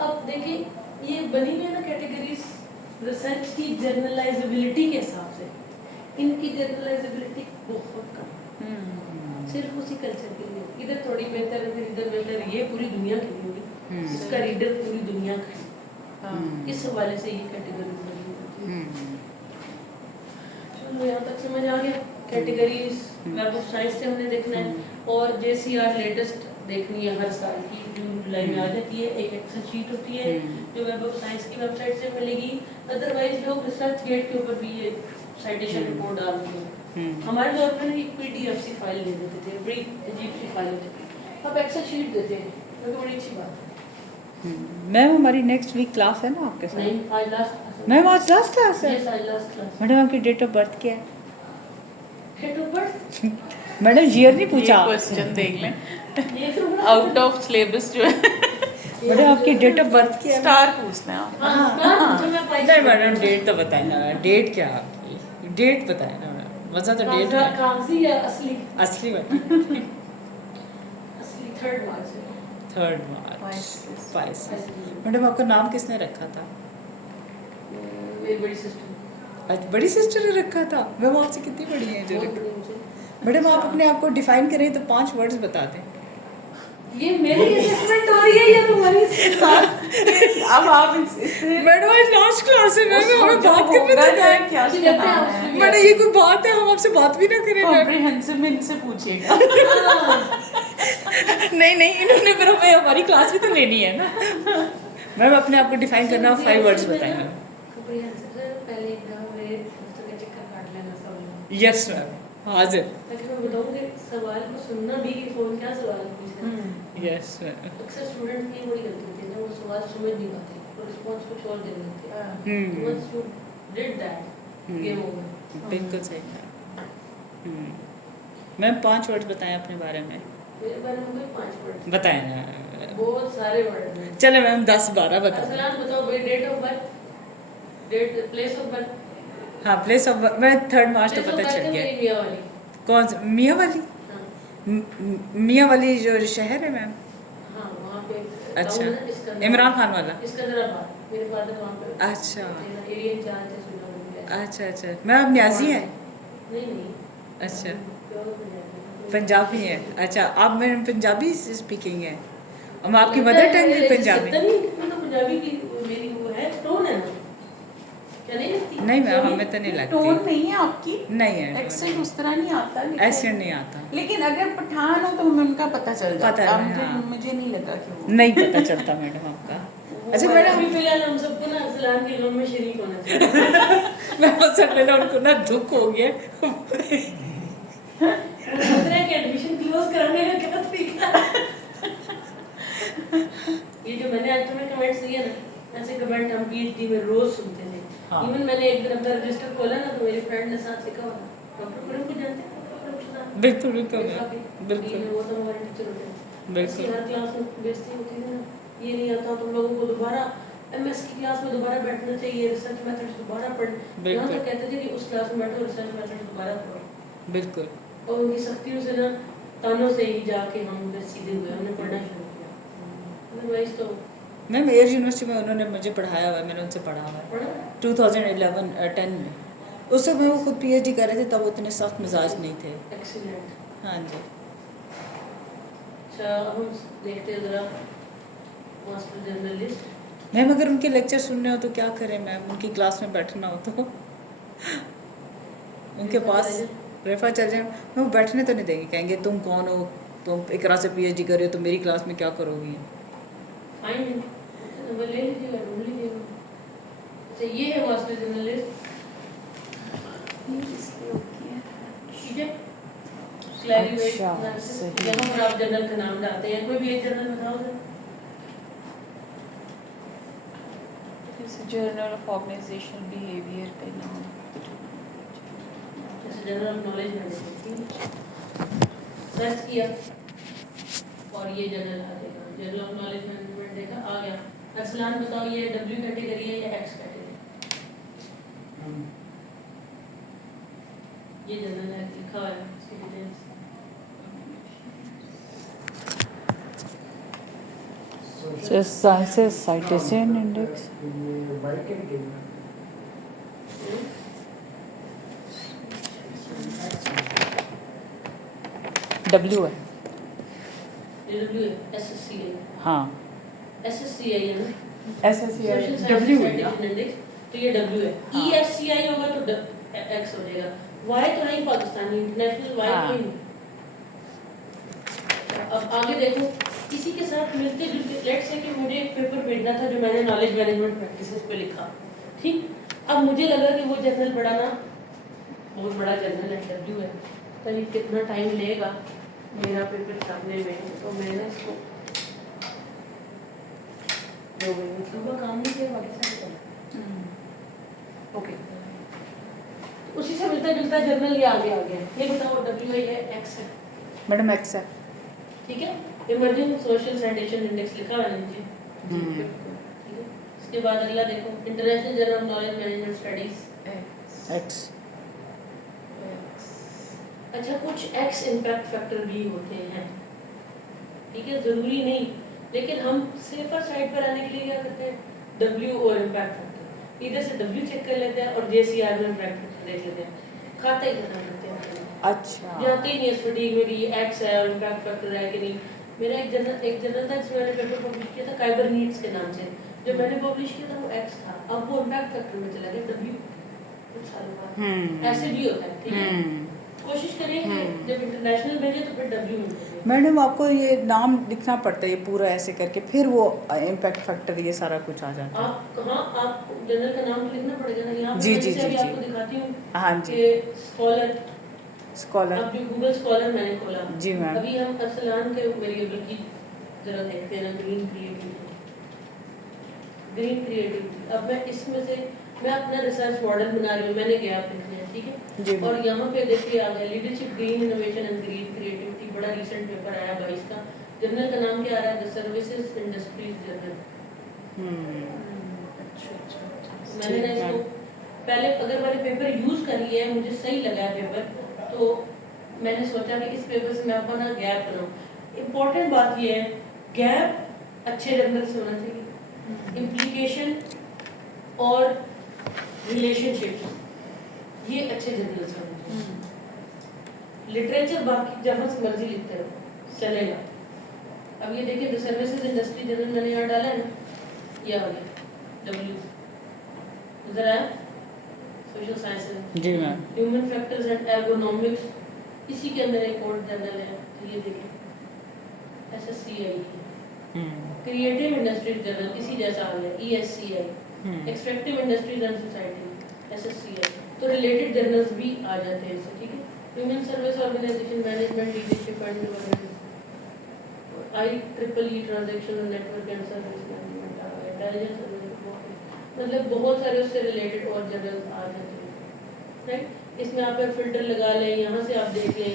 अब देखिए ये बनी हुई है ना कैटेगरीज रिसर्च की जर्नलाइजेबिलिटी के हिसाब से, इनकी जर्नलाइजेबिलिटी बहुत कम, सिर्फ उसी कल्चर के लिए, इधर थोड़ी बेहतर है, फिर इधर बेहतर, ये पूरी दुनिया के लिए होगी, इसका रीडर पूरी दुनिया का है। इस हवाले से ये कैटेगरी बनी हुई है। चलो यहाँ तक समझ आ गया। कैटेगरीज वेब ऑफ साइंस से हमने देखना है, और JCR लेटेस्ट देखनी है हर साल की, जून जुलाई में आ जाती है, एक एक्सेल शीट होती है जो वेब ऑफ साइंस की वेबसाइट से मिलेगी। अदरवाइज लोग रिसर्च गेट के ऊपर भी ये साइटेशन रिपोर्ट डालते हैं। हमारे दौर में एक PDF सी फाइल दे देते थे, बड़ी अजीब सी फाइल होती थी, अब एक्सेल शीट देते हैं, तो बड़ी अच्छी बात है। मैम हमारी नेक्स्ट वीक क्लास है ना आपके साथ? नहीं, आज लास्ट मैम आज लास्ट क्लास है? यस, आज लास्ट क्लास। मैडम आपकी डेट ऑफ बर्थ क्या है? Date of birth madam year नहीं पूछा, क्वेश्चन देख लें, ये तो बड़ा आउट ऑफ सिलेबस जो है। मैडम आपकी डेट ऑफ बर्थ क्या है? स्टार पूछना है आप। नहीं मैडम डेट तो बताए ना, डेट क्या आपकी, डेट बताए ना मैडम, मजा तो डेट है। कागजी या असली? असली वाली असली 3 मार्च है। 3 मार्च 5। मैडम आपका नाम किसने रखा था? मेरी बड़ी सिस्टर। आज बड़ी सिस्टर ने रखा था। मैम आपसे कितनी बड़ी है जो रखा? मैडम आप अपने आप को डिफाइन करें तो 5 वर्ड्स बता दें। ये मेरी असेसमेंट हो रही है या तुम्हारी? अब आप इससे मैडम आज लास्ट क्लास है, मैम हमें बात करने तो है दें। क्या सुना है। मैडम ये कोई बात है, हम आपसे बात भी ना करें मैम। कॉम्प्रिहेंसिव में इनसे पूछिएगा। नहीं इन्होंने फिर हमें हमारी क्लास भी तो लेनी है ना। मैम अपने आप को डिफाइन करना, 5 वर्ड्स बताएंगे। पहले एक बार मेरे दोस्तों का चक्कर काट लेना सब। यस मैम, हाजिर। ताकि मैं बताऊंगी सवाल को सुनना भी कि कौन क्या सवाल पूछ रहा है। Yes ma'am. अक्सर स्टूडेंट की बड़ी गलती होती है ना, वो सवाल समझ नहीं पाते और रिस्पॉन्स कुछ और देने लगते हैं। Once you did that, game over. बिल्कुल सही कहा। मैम 5 वर्ड्स बताएं अपने बारे में। मेरे बारे में कोई 5 वर्ड बताएं ना। बहुत सारे वर्ड हैं। चले मैम 10-12 बताओ। असलान बताओ भाई, date of birth, date, place of birth. हाँ प्लेस ऑफ, मैं 3 मार्च तो पता चल गया। मेरी मियाँ वाली। कौन सा? मियाँ वाली? हाँ मियाँ वाली जो शहर है मैम? हाँ, वहाँ पे अच्छा, टाउन है, इस्कंदर- इमरान खान वाला? सिकंदराबाद। मेरे फादर वहाँ पे अच्छा। एरिया इंचार्ज थे सुना में। अच्छा मैम आप न्याजी हैं? नहीं अच्छा, प्योर पंजाबी। पंजाबी है। अच्छा आप मैम पंजाबी स्पीकिंग है, हम आपकी मदर टंग भी पंजाबी? तो पंजाबी की मेरी वो है, टोन है ना, क्या नहीं लगती? नहीं मैम हमें तो नहीं टोन लगती। नहीं है आपकी, नहीं है, एक्सेंट उस तरह नहीं आता, एक्सेंट नहीं आता। लेकिन अगर पठान हो तो हमें उनका पता चल जाता पता है। है, मुझे हाँ। मुझे नहीं लगा कि वो नहीं पता चलता मैडम आपका। अच्छा मैडम अभी फिलहाल हम सबको ना अजलान के गम में शरीक होना चाहिए। मैं बस ना उनको ना दुख हो गया। दूसरे के एडमिशन क्लोज कराने का क्या तरीका है? ये जो मैंने आज तुम्हें कमेंट्स दिए ना, ऐसे कमेंट हम PhD में रोज सुनते थे। हाँ। इवन मैंने एक दिन अपना रजिस्टर खोला ना, तो मेरे फ्रेंड ने साथ लिखा हुआ डॉक्टर खुरम को जानते हैं? डॉक्टर खुरम बिल्कुल बिल्कुल बिल्कुल, बिल्कुल वो तो हमारे टीचर होते हैं। बिल्कुल। इसकी हर क्लास में बेइज्जती होती है ना, ये नहीं आता तुम लोगों को दोबारा MS की क्लास में दोबारा बैठना चाहिए, रिसर्च मेथड्स दोबारा पढ़। यहाँ तक कहते थे कि उस क्लास में बैठो, रिसर्च मेथड्स दोबारा पढ़ो। बिल्कुल। और उनकी सख्तियों से ना, तानों से ही जाके हम उधर सीधे हुए, हमने पढ़ना शुरू किया। अदरवाइज तो मैम एयर यूनिवर्सिटी में उन्होंने मुझे पढ़ाया हुआ है, मैंने उनसे पढ़ा हुआ है पढ़ा 2011-10 में। उस समय वो खुद PhD कर रहे थे, तब उतने सख्त मिजाज नहीं थे। एक्सीलेंट। हाँ जी। अच्छा हम देखते हैं ज़रा मास्टर जर्नलिस्ट। मैम अगर उनके लेक्चर सुनने हो तो क्या करें मैम, उनकी क्लास में बैठना हो तो उनके पास रेफा चल जाए, वो बैठने तो नहीं देंगे, कहेंगे तुम कौन हो, तुम इकरा से PhD कर रहे हो तो मेरी क्लास में क्या करोगी। फाइन नंबर ले लीजिएगा, ढूंढ लीजिएगा। अच्छा ये है मास्टर जर्नलिस्ट, ठीक है। क्लैरिफाइड अच्छा, सही। यहाँ पर आप जर्नल का नाम डालते हैं, कोई भी एक जर्नल बताओ सर। जर्नल ऑफ ऑर्गेनाइजेशनल बिहेवियर का नाम। जैसे journal of knowledge management search किया और ये जनरल आ जाएगा, जनरल ऑफ नॉलेज मैनेजमेंट देखा आ गया। अरसलान बताओ ये W कैटेगरी है या X कैटेगरी? ये जनरल है, लिखा हुआ है इसकी details. So sciences citation index. ये वाई कैटेगरी में W है। ये W है, SSCI, हाँ। SSCI है ना, SSCI Social Sciences W है ना? Citation Index, तो ये W है। हाँ। ESCI होगा तो X हो जाएगा। Y तो है ही पाकिस्तानी इंटरनेशनल, Y हाँ। तो ही। अब आगे देखो, इसी के साथ मिलते जुलते, लेट्स से कि मुझे एक पेपर भेजना था जो मैंने नॉलेज मैनेजमेंट प्रैक्टिसेस पे लिखा, ठीक। अब मुझे लगा कि वो जर्नल पढ़ाना बहुत बड़ा जर्नल है, W है, तो ये कितना टाइम लेगा मेरा पेपर छापने में, तो मैंने इसको 2 महीने सुबह काम नहीं किया, बाकी सब करा। ओके, उसी से मिलता जुलता जर्नल ये आगे आ गया। ये बताओ W है या X है? मैडम X है। ठीक है, इमर्जिंग सोशल साइटेशन इंडेक्स लिखा हुआ है नीचे, ठीक है। इसके बाद अगला देखो, international journal of knowledge management studies X। अच्छा, कुछ X इम्पैक्ट फैक्टर भी होते हैं, ठीक है, जरूरी नहीं, लेकिन हम सेफर साइड पर आने के लिए क्या करते हैं, W और इम्पैक्ट फैक्टर, इधर से W चेक कर लेते हैं और JCR में इम्पैक्ट फैक्टर देख लेते हैं, खाता ही खत्म करते हैं, अच्छा। जानते ही नहीं है स्टडी में कि ये X है और इम्पैक्ट फैक्टर है कि नहीं। मेरा एक जर्नल था जिसमें मैंने पेपर पब्लिश किया था काइबर नीड्स के नाम से, जो मैंने पब्लिश किया था वो X था, अब वो इम्पैक्ट फैक्टर में चला गया W कुछ सालों बाद। ऐसे भी होता है, ठीक है। कोशिश करें कि जब इंटरनेशनल भेजे तो फिर W में भेजें। मैडम आपको ये नाम लिखना पड़ता है ये पूरा ऐसे करके, फिर वो इम्पैक्ट फैक्टर ये सारा कुछ आ जाता है। आप हाँ, आप जर्नल का नाम लिखना पड़ेगा ना, यहाँ जी, पर जी, जैसे जी, अभी जी। आपको दिखाती हूँ हाँ जी। कि स्कॉलर। अब जो गूगल स्कॉलर मैंने खोला, जी मैम। अभी हम अरसलान के वेरिएबल की जरा देखते हैं ना, ग्रीन क्रिएटिविटी। अब मैं इसमें से मैं अपना रिसर्च मॉडल बना रही हूँ, मैंने गैप लिखना है, ठीक है। जी और यहाँ पे देखिए आ गया leadership, green innovation and green creativity, बड़ा रीसेंट पेपर आया 22 का। जर्नल का नाम क्या आ रहा है, द सर्विसेज इंडस्ट्रीज जर्नल। मैंने ना इसको पहले, अगर मैंने पेपर यूज कर लिया है, मुझे सही लगा है पेपर, तो मैंने सोचा कि इस पेपर से मैं अपना गैप बनाऊं। इम्पोर्टेंट बात ये है, गैप अच्छे जर्नल से होना चाहिए, इम्प्लीकेशन और रिलेशनशिप ये अच्छे जर्नल से होना चाहिए। लिटरेचर बाकी जहाँ से मर्जी लिखते रहो चलेगा। अब ये देखिए, द सर्विसेज इंडस्ट्री जर्नल मैंने यहाँ डाला है ना, ये आ गया W, उधर आया social sciences, ji ma'am. Human factors and ergonomics, इसी के अंदर एक और जर्नल है, तो ये देखिए SSCI, क्रिएटिव इंडस्ट्रीज जर्नल इसी जैसा आ गया ESCI, extractive industries and society SSCI, तो रिलेटेड जर्नल्स भी आ जाते हैं इससे, ठीक है। Human service organisation management leadership and governance, IEEE transaction network and service management आ गया, इंटेलिजेंस, मतलब बहुत सारे उससे रिलेटेड और जर्नल्स आ जाते हैं, राइट। इसमें आप फिल्टर लगा लें, यहाँ से आप देख लें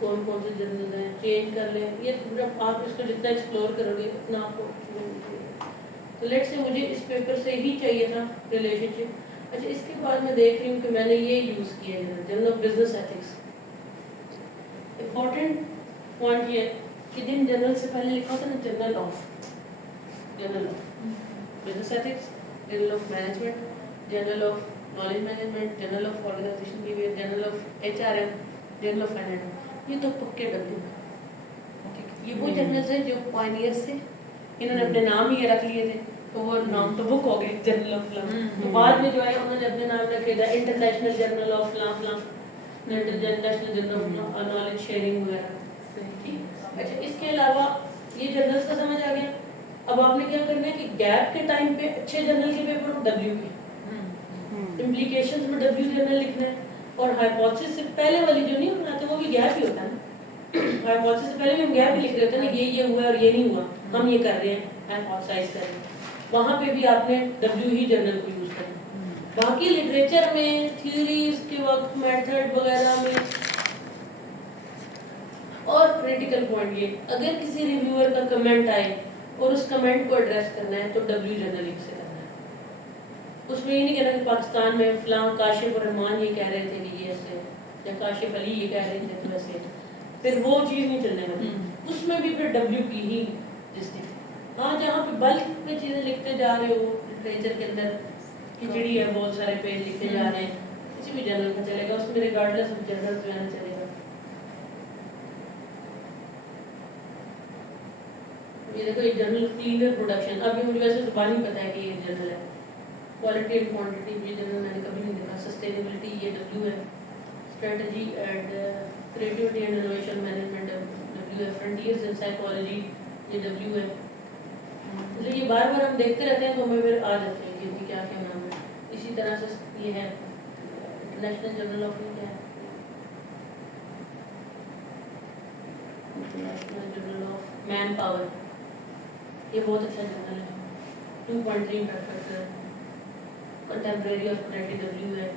कौन कौन से जर्नल हैं, चेंज कर लें, ये जब आप इसको जितना एक्सप्लोर करोगे उतना आपको मिलेगा। तो लेट्स से मुझे इस पेपर से ही चाहिए था रिलेशनशिप। अच्छा, इसके बाद मैं देख रही हूँ कि मैंने ये यूज़ किया है journal of business ethics. Important point ये कि जिन जर्नल से पहले लिखा था ना, journal of business ethics, journal of management, journal of knowledge management, journal of organisation behaviour, journal of HRM, journal of finance, ये तो पक्के डब्बे। ये वो जर्नल्स हैं जो पायनियर्स थे, इन्होंने अपने नाम ही ये रख लिए थे, तो वो नाम तो बुक हो गए जर्नल ऑफ फलां। तो बाद में जो है उन्होंने अपने नाम रखे थे इंटरनेशनल जर्नल ऑफ फलां, international journal of knowledge sharing वगैरह, ठीक। अच्छा, इसके अलावा ये जर्नल्स का समझ आ गया। अब आपने क्या करना है कि गैप के टाइम पे अच्छे जर्नल के पेपर डब्ल्यू के इम्प्लीकेशंस में डब्ल्यू जर्नल लिखना है, और हाइपोथेसिस से पहले वाली जो नहीं बनाते वो भी गैप ही होता है ना। हाइपोथेसिस से पहले भी हम गैप ही लिख रहे होते हैं ना, ये हुआ और ये नहीं हुआ, हम ये कर रहे हैं, हाइपोथेसाइज कर रहे हैं, वहाँ पे भी आपने डब्ल्यू ही जर्नल को यूज करना। बाकी लिटरेचर में थ्योरीज के वक्त मेथड वगैरह में और क्रिटिकल पॉइंट ये, अगर किसी रिव्यूअर का कमेंट आए और उस कमेंट को एड्रेस करना है तो डब्ल्यू जर्नलिंग से करना है। उसमें ये नहीं कहना कि पाकिस्तान में फलां काशिफ और रहमान ये कह रहे थे कि ये ऐसे, या काशिफ अली ये कह रहे थे तो वैसे, फिर वो चीज़ नहीं चलने वाली। उसमें भी फिर डब्ल्यू की ही डिस्ट्रिक्ट। हाँ, जहाँ पे बल्क में चीज़ें लिखते जा रहे हो लिटरेचर के अंदर, खिचड़ी है, बहुत सारे पेज लिखते जा रहे हैं, किसी भी जर्नल का चलेगा, उसमें रिगार्डलेस ऑफ जर्नल जो है चलेगा। ये देखो, ये जर्नल क्लीनर प्रोडक्शन, अभी मुझे वैसे जुबानी पता है कि ये जर्नल है। क्वालिटी एंड क्वांटिटी, ये जर्नल मैंने कभी नहीं देखा। सस्टेनेबिलिटी ये डब्ल्यू है। Strategy and creativity and innovation management W है। फ्रंटियर्स इन साइकोलॉजी ये डब्ल्यू है। मतलब ये बार बार हम देखते रहते हैं तो हमें फिर आ जाते हैं कि इनकी क्या क्या नाम है। इसी तरह से ये है international journal of India, international journal of man power, ये बहुत अच्छा जर्नल है। 2.3 इम्पैक्ट फैक्टर, कंटेम्परेरी और प्रोडक्टिव डब्ल्यू है।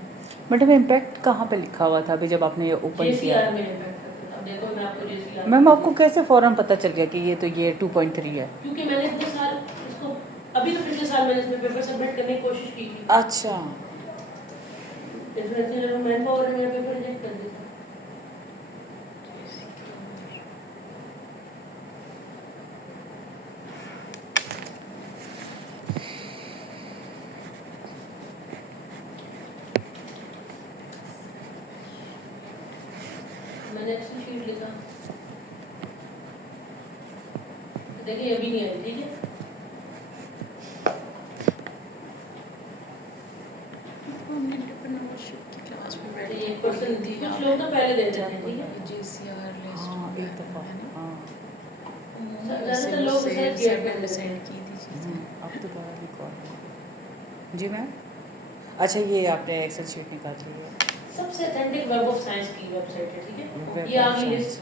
मैडम इम्पैक्ट कहाँ पे लिखा हुआ था अभी जब आपने ये ओपन किया? जेसीआर में इम्पैक्ट फैक्टर। अब देखो मैं आपको जेसीआर, मैम आपको कैसे फौरन पता चल गया कि ये तो ये 2.3 है? क्योंकि मैंने इतने साल इसको, अभी तो पिछले साल मैंने इसमें पेपर सबमिट करने की कोशिश की थी। अच्छा, इसमें जब मैन पावर में मेरा पेपर रिजेक्ट कर दिया था। मैंने एक्सेल शीट लिखा, देखिए अभी नहीं आई, ठीक है। ये 1% थी, कुछ लोग तो पहले दे जाते हैं, ठीक है। हाँ एक दफ़ा, हाँ ज़्यादातर लोग रिसर्च किया करते हैं। अब दोबारा रिकॉर्ड। जी मैम, अच्छा ये आपने एक्सेल शीट निकाली है? सबसे अथेंटिक वेब ऑफ साइंस की वेबसाइट है, ठीक है। Web ये of आगे Science लिस्ट,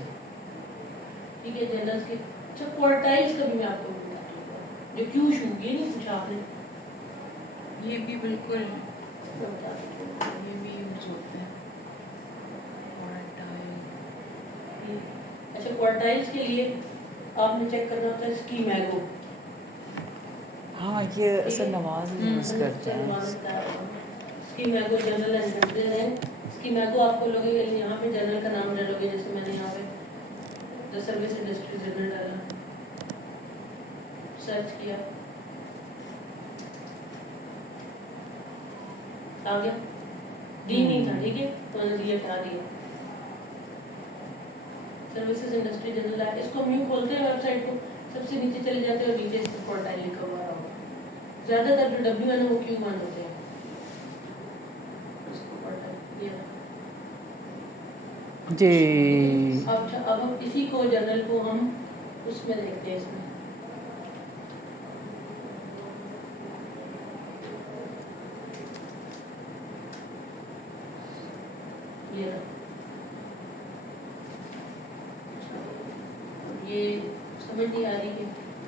ठीक है, जर्नल्स के। अच्छा, क्वार्टाइल्स का भी मैं आपको बताती हूँ, जो क्यों शू, ये नहीं पूछा आपने, ये भी बिल्कुल, मैं बता देती हूँ। ये भी यूज होते हैं। अच्छा, क्वार्टाइल्स के लिए आपने चेक करना होता है स्कीमैगो। हाँ ये असल नवाज यूज़ करते हैं। स्कीमैगो जनरल एंड जनरल है। स्कीमैगो आपको लोगे यहाँ पे जर्नल का नाम डालोगे, जैसे मैंने यहाँ पे द सर्विस इंडस्ट्री जर्नल डाला, सर्च किया, आ गया। डी नहीं था, ठीक है, तो मैंने दिया करा दिया। सर्विसेज इंडस्ट्री जनरल है। इसको हम यूँ खोलते हैं वेबसाइट को, सबसे नीचे चले जाते हैं और नीचे इसका क्वार्टाइल लिखा हुआ होगा। ज़्यादातर जो डब्ल्यू है ना वो Q1 होते हैं। इसको क्वार्टाइल ये रहा। जी अब हम इसी को जर्नल को हम उसमें देखते हैं, इसमें ये रहा। ये समझ नहीं आ रही कि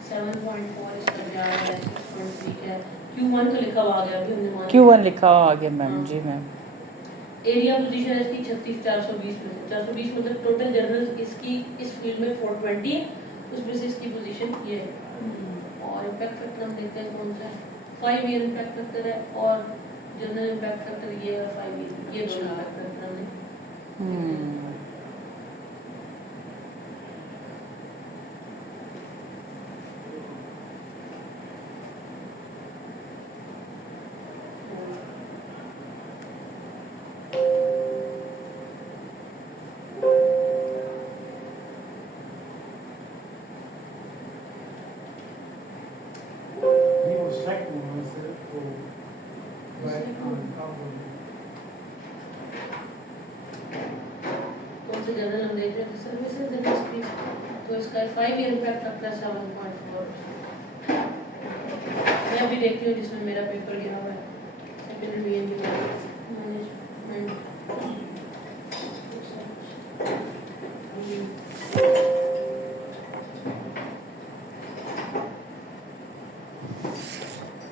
7.4 इसका जा रहा है, 6.3 क्या है। Q1 तो लिखा हुआ आ गया, अभी हमने मान लिया। Q1 लिखा हुआ आ गया मैम। जी मैम, एरिया पोजीशन है इसकी 36,420 में से। 420 मतलब टोटल जर्नल इसकी इस फील्ड में 420 है, उसमें से इसकी पोजीशन ये है। और इम्पैक्ट फैक्टर हम देखते हैं कौन सा है, 5 ईयर इम्पैक्ट फैक्टर है, और जनरल इम्पैक्ट फैक्टर ये है 5 ईयर, ये दोनों इम्पैक्ट फैक्टर हमने। नहीं वो स्ट्राइक हुआ से तो राइट काम कौन से जर्नल हम देख रहे थे, सर्विसेज इंडस्ट्री, तो इसका 5 ईयर इम्पैक्ट फैक्टर 7.4। मैं भी देखती हूँ जिसमें मेरा पेपर गया हुआ है, secondary engineering management.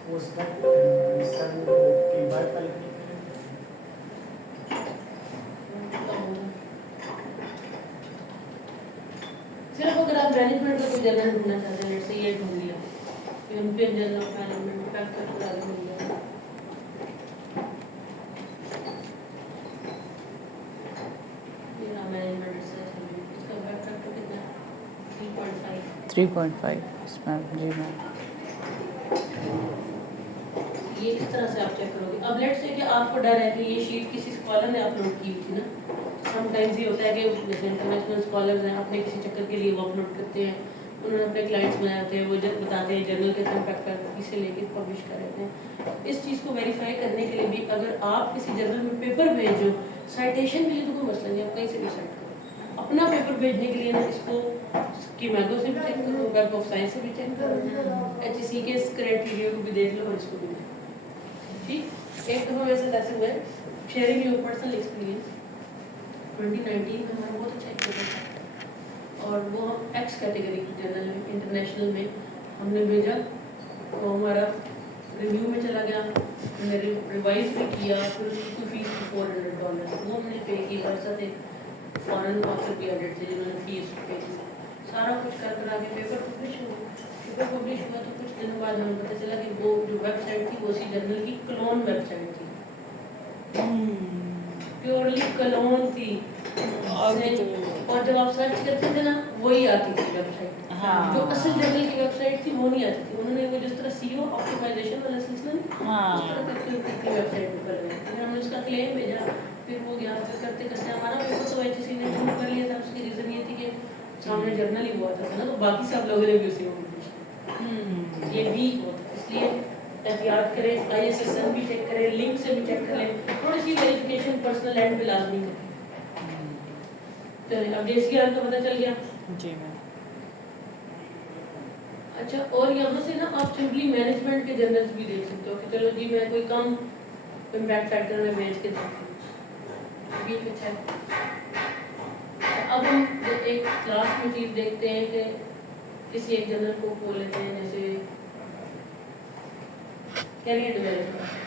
Was that understanding कि वाईफाई की सिर्फ अगर आप मैनेजमेंट का कोई जर्नल ढूंढना चाहते हैं, जैसे ये ढूंढ लिया, European journal of management factor का ढूंढ लिया, ये रहा मैनेजमेंट रिसर्च रिव्यू, इसका वेब फैक्टर कितना है? 3.5। 3.5 मैम जी मैम। ये इस तरह से आप चेक करोगे। अब लेट्स से कि आपको डर है कि ये शीट किसी स्कॉलर ने अपलोड की हुई थी ना, समटाइम्स ये होता है कि जैसे इंटरनेशनल स्कॉलर्स हैं, अपने किसी चक्कर के लिए वो अपलोड करते हैं, उन्होंने अपने क्लाइंट्स बनाए होते हैं, वो जब बताते हैं जर्नल के थ्रू फैक्टर इसे लेके पब्लिश कर देते हैं। इस चीज़ को वेरीफाई करने के लिए भी अगर आप किसी जर्नल में पेपर भेजो, साइटेशन के लिए तो कोई मसला नहीं, आप कहीं से भी साइट करो। अपना पेपर भेजने के लिए ना इसको स्कीमैगो से भी चेक करो, वेब ऑफ साइंस से भी चेक करो, HEC के क्राइटेरिया को भी देख लो और इसको भी देख लो। ठीक, एक दफ़ा वैसे ऐसे हुए, शेयरिंग योर पर्सनल एक्सपीरियंस 2019 में हमारा बहुत अच्छा एक्सपीरियंस था, और वो हम एक्स कैटेगरी जर्नल में इंटरनेशनल में हमने भेजा, तो हमारा रिव्यू में चला गया, हमने रिवाइज भी किया, फिर उसकी फीस थी $400, वो हमने पे की। हमारे साथ एक फॉरेन ऑथर भी एडिट थे जिन्होंने फीस पे की। सारा कुछ कर आगे पेपर पब्लिश हुआ। पेपर पब्लिश हुआ तो कुछ दिनों बाद हमें पता चला कि वो जो वेबसाइट थी वो उसी जर्नल की क्लोन वेबसाइट थी, प्योरली क्लोन थी। और जब आप सर्च करते थे ना, वही आती थी वेबसाइट, हाँ। जो असल जर्नल की वेबसाइट थी वो नहीं आती थी। उन्होंने वो जिस तरह SEO ऑप्टिमाइजेशन वाला सिलसिला नहीं, हाँ। उस तरह करके उनकी वेबसाइट पर लगाया। फिर हमने उसका क्लेम भेजा, फिर वो गया, फिर करते करते हमारा पेपर तो HEC ने अप्रूव कर लिया था। उसकी रीज़न ये थी कि सामने जर्नल ही हुआ था ना, तो बाकी सब लोगों ने भी उसी को publish, ये भी होता है। इसलिए एहतियात करें, ISSN भी चेक करें, लिंक से भी चेक करें, थोड़ी सी वेरिफिकेशन पर्सनल एंड पे लाजमी करें। चलिए, अब JCR का पता चल गया। जी मैम। अच्छा, और यहाँ से ना आप सिंपली मैनेजमेंट के जर्नल्स भी देख सकते हो कि चलो जी मैं कोई कम इम्पैक्ट फैक्टर में भेज के देखती हूँ, ये कुछ है। अब हम एक क्लास में चीज़ देखते हैं कि किसी एक जर्नल को खोल लेते हैं, जैसे कैरियर डेवलपमेंट।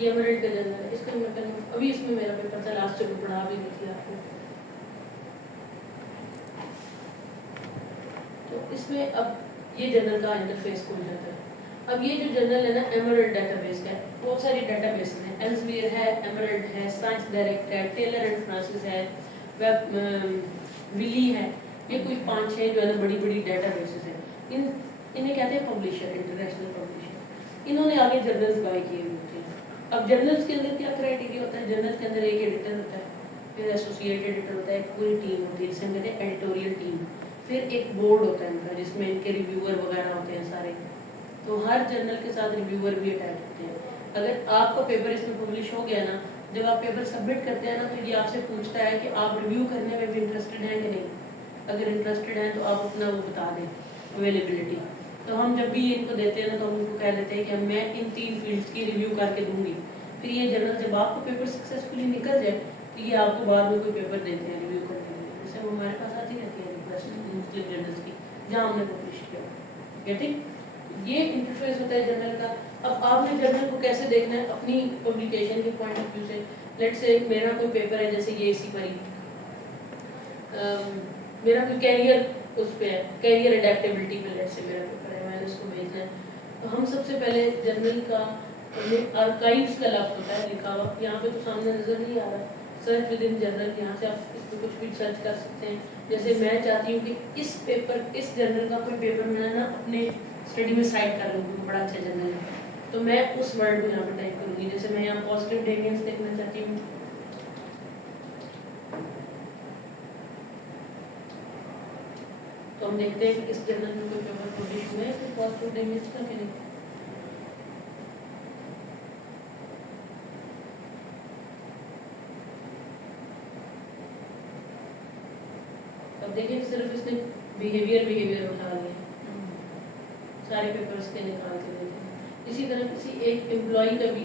ये एमरेल्ड का जर्नल है, इसका मैं अभी इसमें मेरा पेपर था, लास्ट चैप्टर पढ़ा भी नहीं थी आपको। तो इसमें अब ये जर्नल का इंटरफेस खुल जाता है। अब ये जो जर्नल है ना, एमरेल्ड डेटाबेस का है, बहुत सारी डेटाबेस हैं, एल्सेवियर है, एमरेल्ड है, साइंस डायरेक्ट है, टेलर एंड फ्रांसिस है, विली है। ये कोई 5-6 जो है ना बड़ी बड़ी डेटाबेसेस हैं। इन्हें कहते हैं पब्लिशर, इंटरनेशनल पब्लिशर। इन्होंने आगे जर्नल्स बाय किए होते हैं। अब जर्नल्स के अंदर क्या क्राइटेरिया होता है? जर्नल के अंदर एक एडिटर होता है, फिर एसोसिएट एडिटर होता है, एक पूरी टीम होती है जिसे हम कहते हैं एडिटोरियल टीम, फिर एक बोर्ड होता है इनका जिसमें इनके रिव्यूअर वगैरह होते हैं सारे। तो हर जर्नल के साथ रिव्यूअर भी अटैच होते हैं। अगर आपका पेपर इसमें पब्लिश हो गया ना, जब आप पेपर सबमिट करते हैं ना, तो ये आपसे पूछता है कि आप रिव्यू करने में भी इंटरेस्टेड हैं कि नहीं। अगर इंटरेस्टेड हैं तो आप अपना वो बता दें अवेलेबिलिटी। तो हम जब भी इनको देते हैं ना, तो हम उनको कह देते हैं कि मैं इन 3 फील्ड्स की रिव्यू करके दूंगी। फिर ये जर्नल जब आपको पेपर सक्सेसफुली निकल जाए तो ये आपको बाद में कोई पेपर देते हैं रिव्यू करने के लिए। जैसे हमारे पास आती रहती है रिक्वेस्ट मुस्लिम जर्नल्स की, जहाँ हमने पब्लिश किया। गेटिंग? ये इंटरफेस होता है जर्नल का। अब आपने जर्नल को कैसे देखना है अपनी पब्लिकेशन के पॉइंट ऑफ व्यू से। लेट्स से मेरा कोई पेपर है, जैसे ये इसी पर ही मेरा कोई कैरियर उस पर है, कैरियर एडेप्टेबिलिटी पे लेट्स से मेरा पेपर है, मैंने उसको भेजना है। तो हम सबसे पहले जर्नल का आर्काइव्स का लफ्ज़ होता है लिखा हुआ, यहाँ पे तो सामने नज़र नहीं आ रहा। सर्च विद इन जर्नल, यहाँ से आप इस पर कुछ भी सर्च कर सकते हैं। जैसे मैं चाहती हूँ कि इस पेपर, इस जर्नल का कोई पेपर मैं ना अपने स्टडी में साइट कर लूँगी, बड़ा अच्छा जर्नल है, तो मैं उस वर्ड को यहाँ पर टाइप करूँगी। जैसे मैं यहाँ पॉजिटिव टेनियंस देखना चाहती हूँ, तो हम देखते हैं कि इस जर्नल में कोई पेपर पब्लिश हुआ है तो पॉजिटिव टेनियंस का कि नहीं। अब देखिए सिर्फ इसने बिहेवियर उठा लिया, सारे पेपर्स के निकाल के देते हैं। इसी तरह किसी एक एम्प्लॉई का भी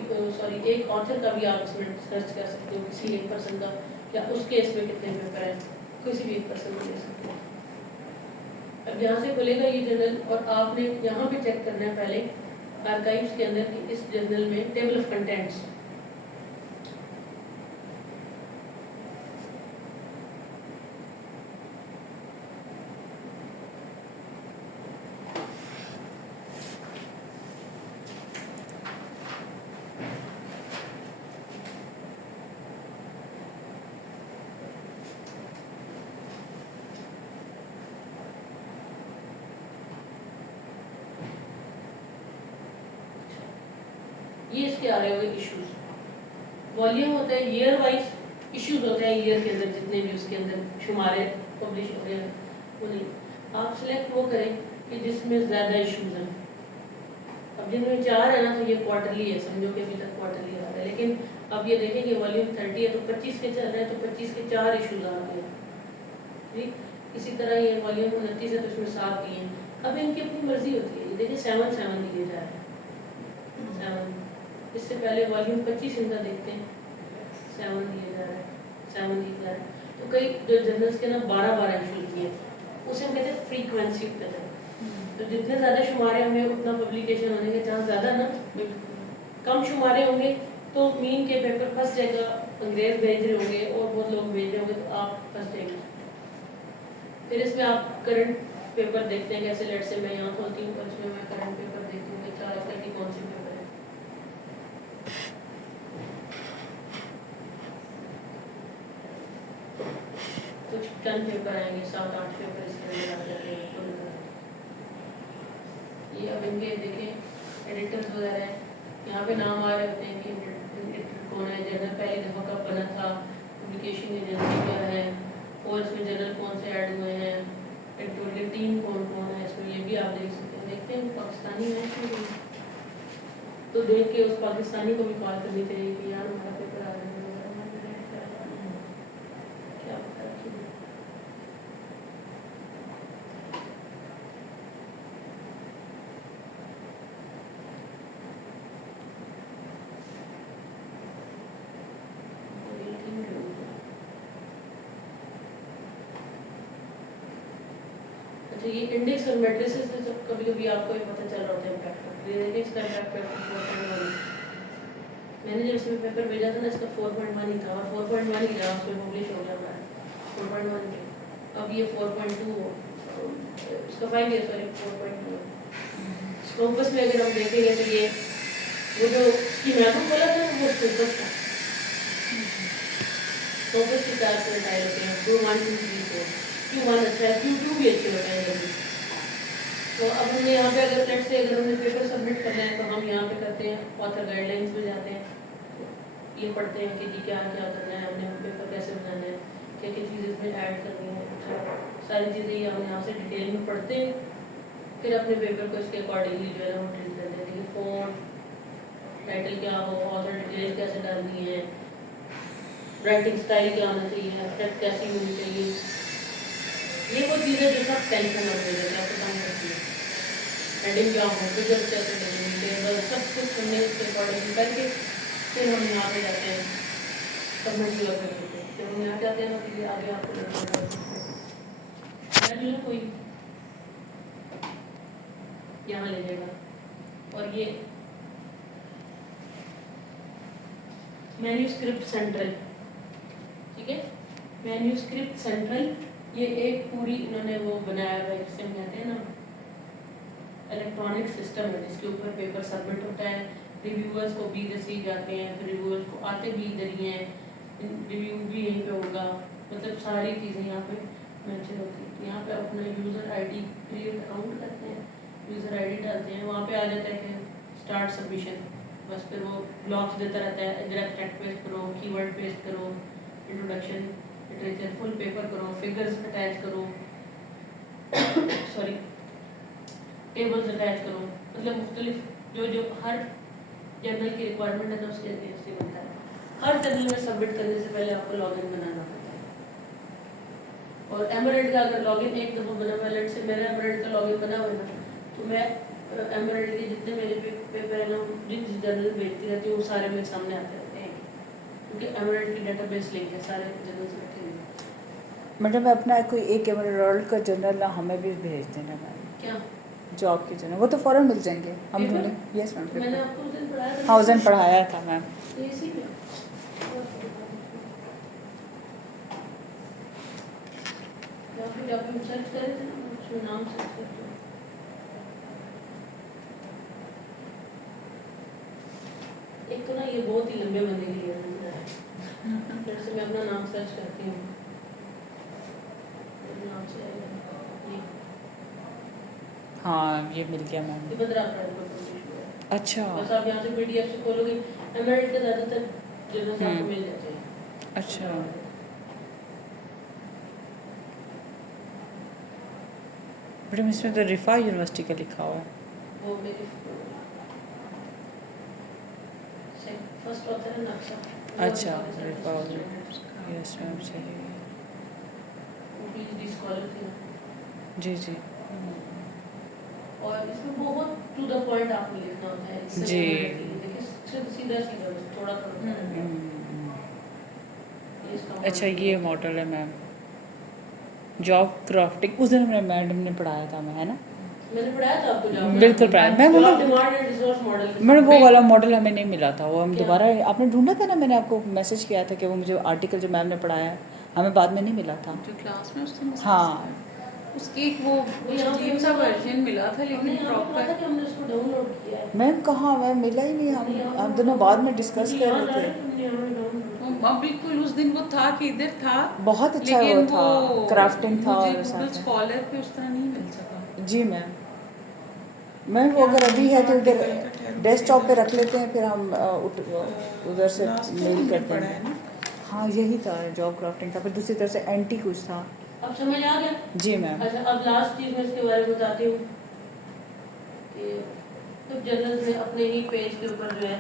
एक ऑथर का भी आप उसमें सर्च कर सकते हो, किसी एक पर्सन का, क्या उसके इसमें कितने पेपर हैं, किसी भी एक पर्सन को ले सकते हो। अब यहाँ से खुलेगा ये जर्नल और आपने यहाँ पे चेक करना है पहले आर्काइव्स के अंदर कि इस जर्नल में टेबल ऑफ कंटेंट्स, ये इसके आ रहे होंगे इश्यूज। वॉल्यूम होता है ईयर वाइज, इश्यूज होते हैं ईयर के अंदर जितने भी उसके अंदर शुमारे पब्लिश हो रहे हैं वो नहीं। आप सिलेक्ट वो करें कि जिसमें ज़्यादा इश्यूज हैं। अब जिनमें 4 है ना तो ये क्वार्टरली है, समझो कि अभी तक क्वार्टरली आ रहा है। लेकिन अब ये देखें कि वॉल्यूम 30 है तो 25 के चल रहे हैं तो 25 के 4 इश्यूज आ गए, ठीक। इसी तरह ये वॉल्यूम 29 है तो इसमें 7 दिए हैं। अब इनकी अपनी मर्जी होती है। ये देखिए 7 दिए जा रहे हैं, 7। इससे पहले वॉल्यूम 25 इनका देखते हैं, 7 दिया जा रहा है, 7 दिया जा रहा है। तो कई जो जर्नल्स के ना 12 इशूज दिए, उसे हम कहते हैं फ्रीक्वेंसी कहते हैं। तो जितने ज़्यादा शुमारे होंगे उतना पब्लिकेशन होने के चांस ज़्यादा ना। कम शुमारे होंगे तो मीन के पेपर फंस जाएगा, अंग्रेज भेज रहे होंगे और बहुत लोग भेज रहे होंगे तो आप फंस जाएंगे। फिर इसमें आप करंट पेपर देखते हैं, कैसे लेट से मैं यहाँ खोलती हूँ और इसमें मैं करंट पेपर देखती हूँ कि 4 अप्रैल की कौन सी पेपर है। कुछ चंद पेपर आएंगे, 7-8 पेपर इसके अंदर आ जाते हैं। ये अब इनके देखें एडिटर्स वगैरह हैं, यहाँ पे नाम आ रहे होते हैं कि एडिटर कौन है, जर्नल पहली दफ़ा कब बना था, पब्लिकेशन एजेंसी क्या है, और इसमें जर्नल कौन से ऐड हुए हैं, एडिटोरियल टीम कौन कौन है इसमें, ये भी आप देख सकते हैं। देखते हैं पाकिस्तानी है इसमें भी, तो देख के उस पाकिस्तानी को भी कॉल करनी चाहिए कि यार हमारा पेपर आ रहा है, क्या पता है। अच्छा, ये इंडेक्स और मैट्रिसेस से जब कभी कभी आपको ये पता चल रहा होता है इम्पैक्ट फैक्टर। ये देखिए इसका इम्पैक्ट फैक्टर मैंने जब इसमें पेपर भेजा था ना, इसका 4.1 ही था और 4.1 ही था, उसमें पब्लिश हो गया हमारा 4.1 के। अब ये 4.2 हो, इसका 5 है, सॉरी 4.2। स्कोपस में अगर हम देखेंगे तो ये वो जो इसकी मैप बोला था वो स्कोपस था। स्कोपस के 4 पॉइंट आए होते हैं, 2 1 2 3 4। Q1 अच्छा है, Q2 भी अच्छे होते हैं जल्दी। तो अब हमने यहाँ पे अगर लेट से अगर हमें पेपर सबमिट करना है तो हम यहाँ पे करते हैं ऑथर गाइडलाइंस में जाते हैं, तो ये पढ़ते हैं कि जी क्या क्या करना है, हमने पेपर कैसे बनाना है, क्या क्या चीज़ें इसमें ऐड करनी है, सारी चीज़ें ये हम यहाँ से डिटेल में पढ़ते हैं। फिर अपने पेपर को इसके अकॉर्डिंगली जो है ना वो ट्रीट करते हैं कि फ़ॉन्ट टाइटल क्या हो, ऑथर डिटेल कैसे डालनी है, राइटिंग स्टाइल क्या होना चाहिए, अब्स्ट्रैक्ट कैसी होनी चाहिए। ये वो चीज़ें जो सब टेंशन में दे देते हैं, आपको समझ सकती है। हेडिंग क्या हो, फिगर कैसे लगेंगे, टेबल सब कुछ हमने इसके अकॉर्डिंग करके फिर हम यहाँ पे जाते हैं सबमिट भी कर देते हैं। जब हम यहाँ जाते हैं तो ये आगे आपको कोई यहाँ ले जाएगा। और ये मैन्यूस्क्रिप्ट सेंट्रल, ठीक है, मैन्यूस्क्रिप्ट सेंट्रल ये एक पूरी इन्होंने वो बनाया हुआ है जिसे हम कहते हैं ना इलेक्ट्रॉनिक सिस्टम है, जिसके ऊपर पेपर सबमिट होता है, रिव्यूअर्स को भी रिसीव जाते हैं, फिर रिव्यूअर्स को आते भी इधर ही हैं, रिव्यू भी यहीं पे होगा, मतलब सारी चीज़ें यहाँ पे मेंशन होती है। यहाँ पे अपना यूज़र आईडी क्रिएट अकाउंट करते हैं, यूज़र आईडी डालते हैं, वहाँ पे आ जाता है कि स्टार्ट सबमिशन, बस फिर वो ब्लॉक्स देता रहता है, डायरेक्ट टेक्स्ट पेस्ट करो, कीवर्ड पेस्ट करो, इंट्रोडक्शन लिटरेचर फुल पेपर करो, फिगर्स अटैच करो सॉरी टेबल्स अटैच करो, मतलब मुख्तलिफ जो जो हर जर्नल की रिक्वायरमेंट है ना उसके अगेंस्ट ही बनता है। हर जर्नल में सबमिट करने से पहले आपको लॉगिन बनाना पड़ता है। और एमरेड का अगर लॉगिन एक दफ़ा बना हुआ है, से मेरा एमरेड का लॉगिन बना हुआ है ना, तो मैं एमरेड के जितने मेरे पेपर है ना, जिन जर्नल भेजती रहती हूँ वो सारे मेरे सामने आते रहते हैं, क्योंकि एमरेड की डेटाबेस लिंक है, सारे जर्नल बैठे हुए हैं। मैडम अपना कोई एक एमराल्ड का जर्नल ना हमें भी भेज देना मैम, क्या जॉब के जर्नल, वो तो फ़ौरन मिल जाएंगे हम पेपर? ढूंढें। यस मैम मैंने आपको उस दिन पढ़ाया था ना, हाँ उस दिन पढ़ाया था मैम। तो इसी में या फिर आप सर्च करे थे ना, उसमें नाम सर्च करते हो। एक तो ना ये बहुत ही लंबे बनने के लिए है, फिर से मैं अपना नाम सर्च करती हूँ, मेरे नाम से आएगा ये हाँ ये मिल गया मैम। 15 अप्रैल को पब्लिश हुआ है। अच्छा बस आप यहाँ से पीडीएफ से खोलोगे, एमरेड के ज़्यादातर जर्नल्स आपको मिल जाते हैं। अच्छा मैडम इसमें तो रिफा यूनिवर्सिटी का लिखा हुआ है। वो मेरी फर्स्ट ऑथर है नक्शा। अच्छा रिफा यस मैम सही है। वो पीएचडी स्कॉलर थी ना। जी जी और इसमें बहुत टू द पॉइंट आपको लिखना होता है, इससे जी। देखिए सीधा सीधा थोड़ा थोड़ा ये इसका अच्छा model ये है। मॉडल है मैम, जॉब क्राफ्टिंग उस दिन हमने मैडम ने पढ़ाया था मैं, है ना? मैंने पढ़ाया था आपको जॉब बिल्कुल पढ़ाया। मैं जॉब मतलब demand and resource model madam वो वाला मॉडल हमें नहीं मिला था, वो हम क्या? दोबारा आपने ढूंढा था ना, मैंने आपको मैसेज किया था कि वो मुझे आर्टिकल जो मैम ने पढ़ाया है हमें बाद में नहीं मिला था। जो क्लास में उस दिन हाँ उसके एक वो यहाँ पे अजीब सा वर्जन मिला था, हमने लेकिन यहाँ पे पढ़ा था प्रॉपर कि हमने उसको डाउनलोड किया है। मैम कहाँ मैम मिला ही नहीं, हम दोनों बाद में डिस्कस कर रहे थे। हमने यहाँ पे डाउनलोड हाँ, बिल्कुल उस दिन वो था कि इधर था, बहुत अच्छा लेकिन वो था, क्राफ्टिंग था मुझे और गूगल साथ स्कॉलर पे उस तरह नहीं मिल सका। जी मैम। मैम वो अगर अभी है तो इधर डेस्कटॉप पे रख लेते हैं, फिर हम उधर से मेल करते हैं। हाँ यही था, जॉब क्राफ्टिंग था, फिर दूसरी तरफ से एंटी कुछ था। अब समझ आ गया। जी मैम। अच्छा अब लास्ट चीज मैं इसके बारे में बताती हूँ कि कुछ जर्नल्स में अपने ही पेज के ऊपर जो है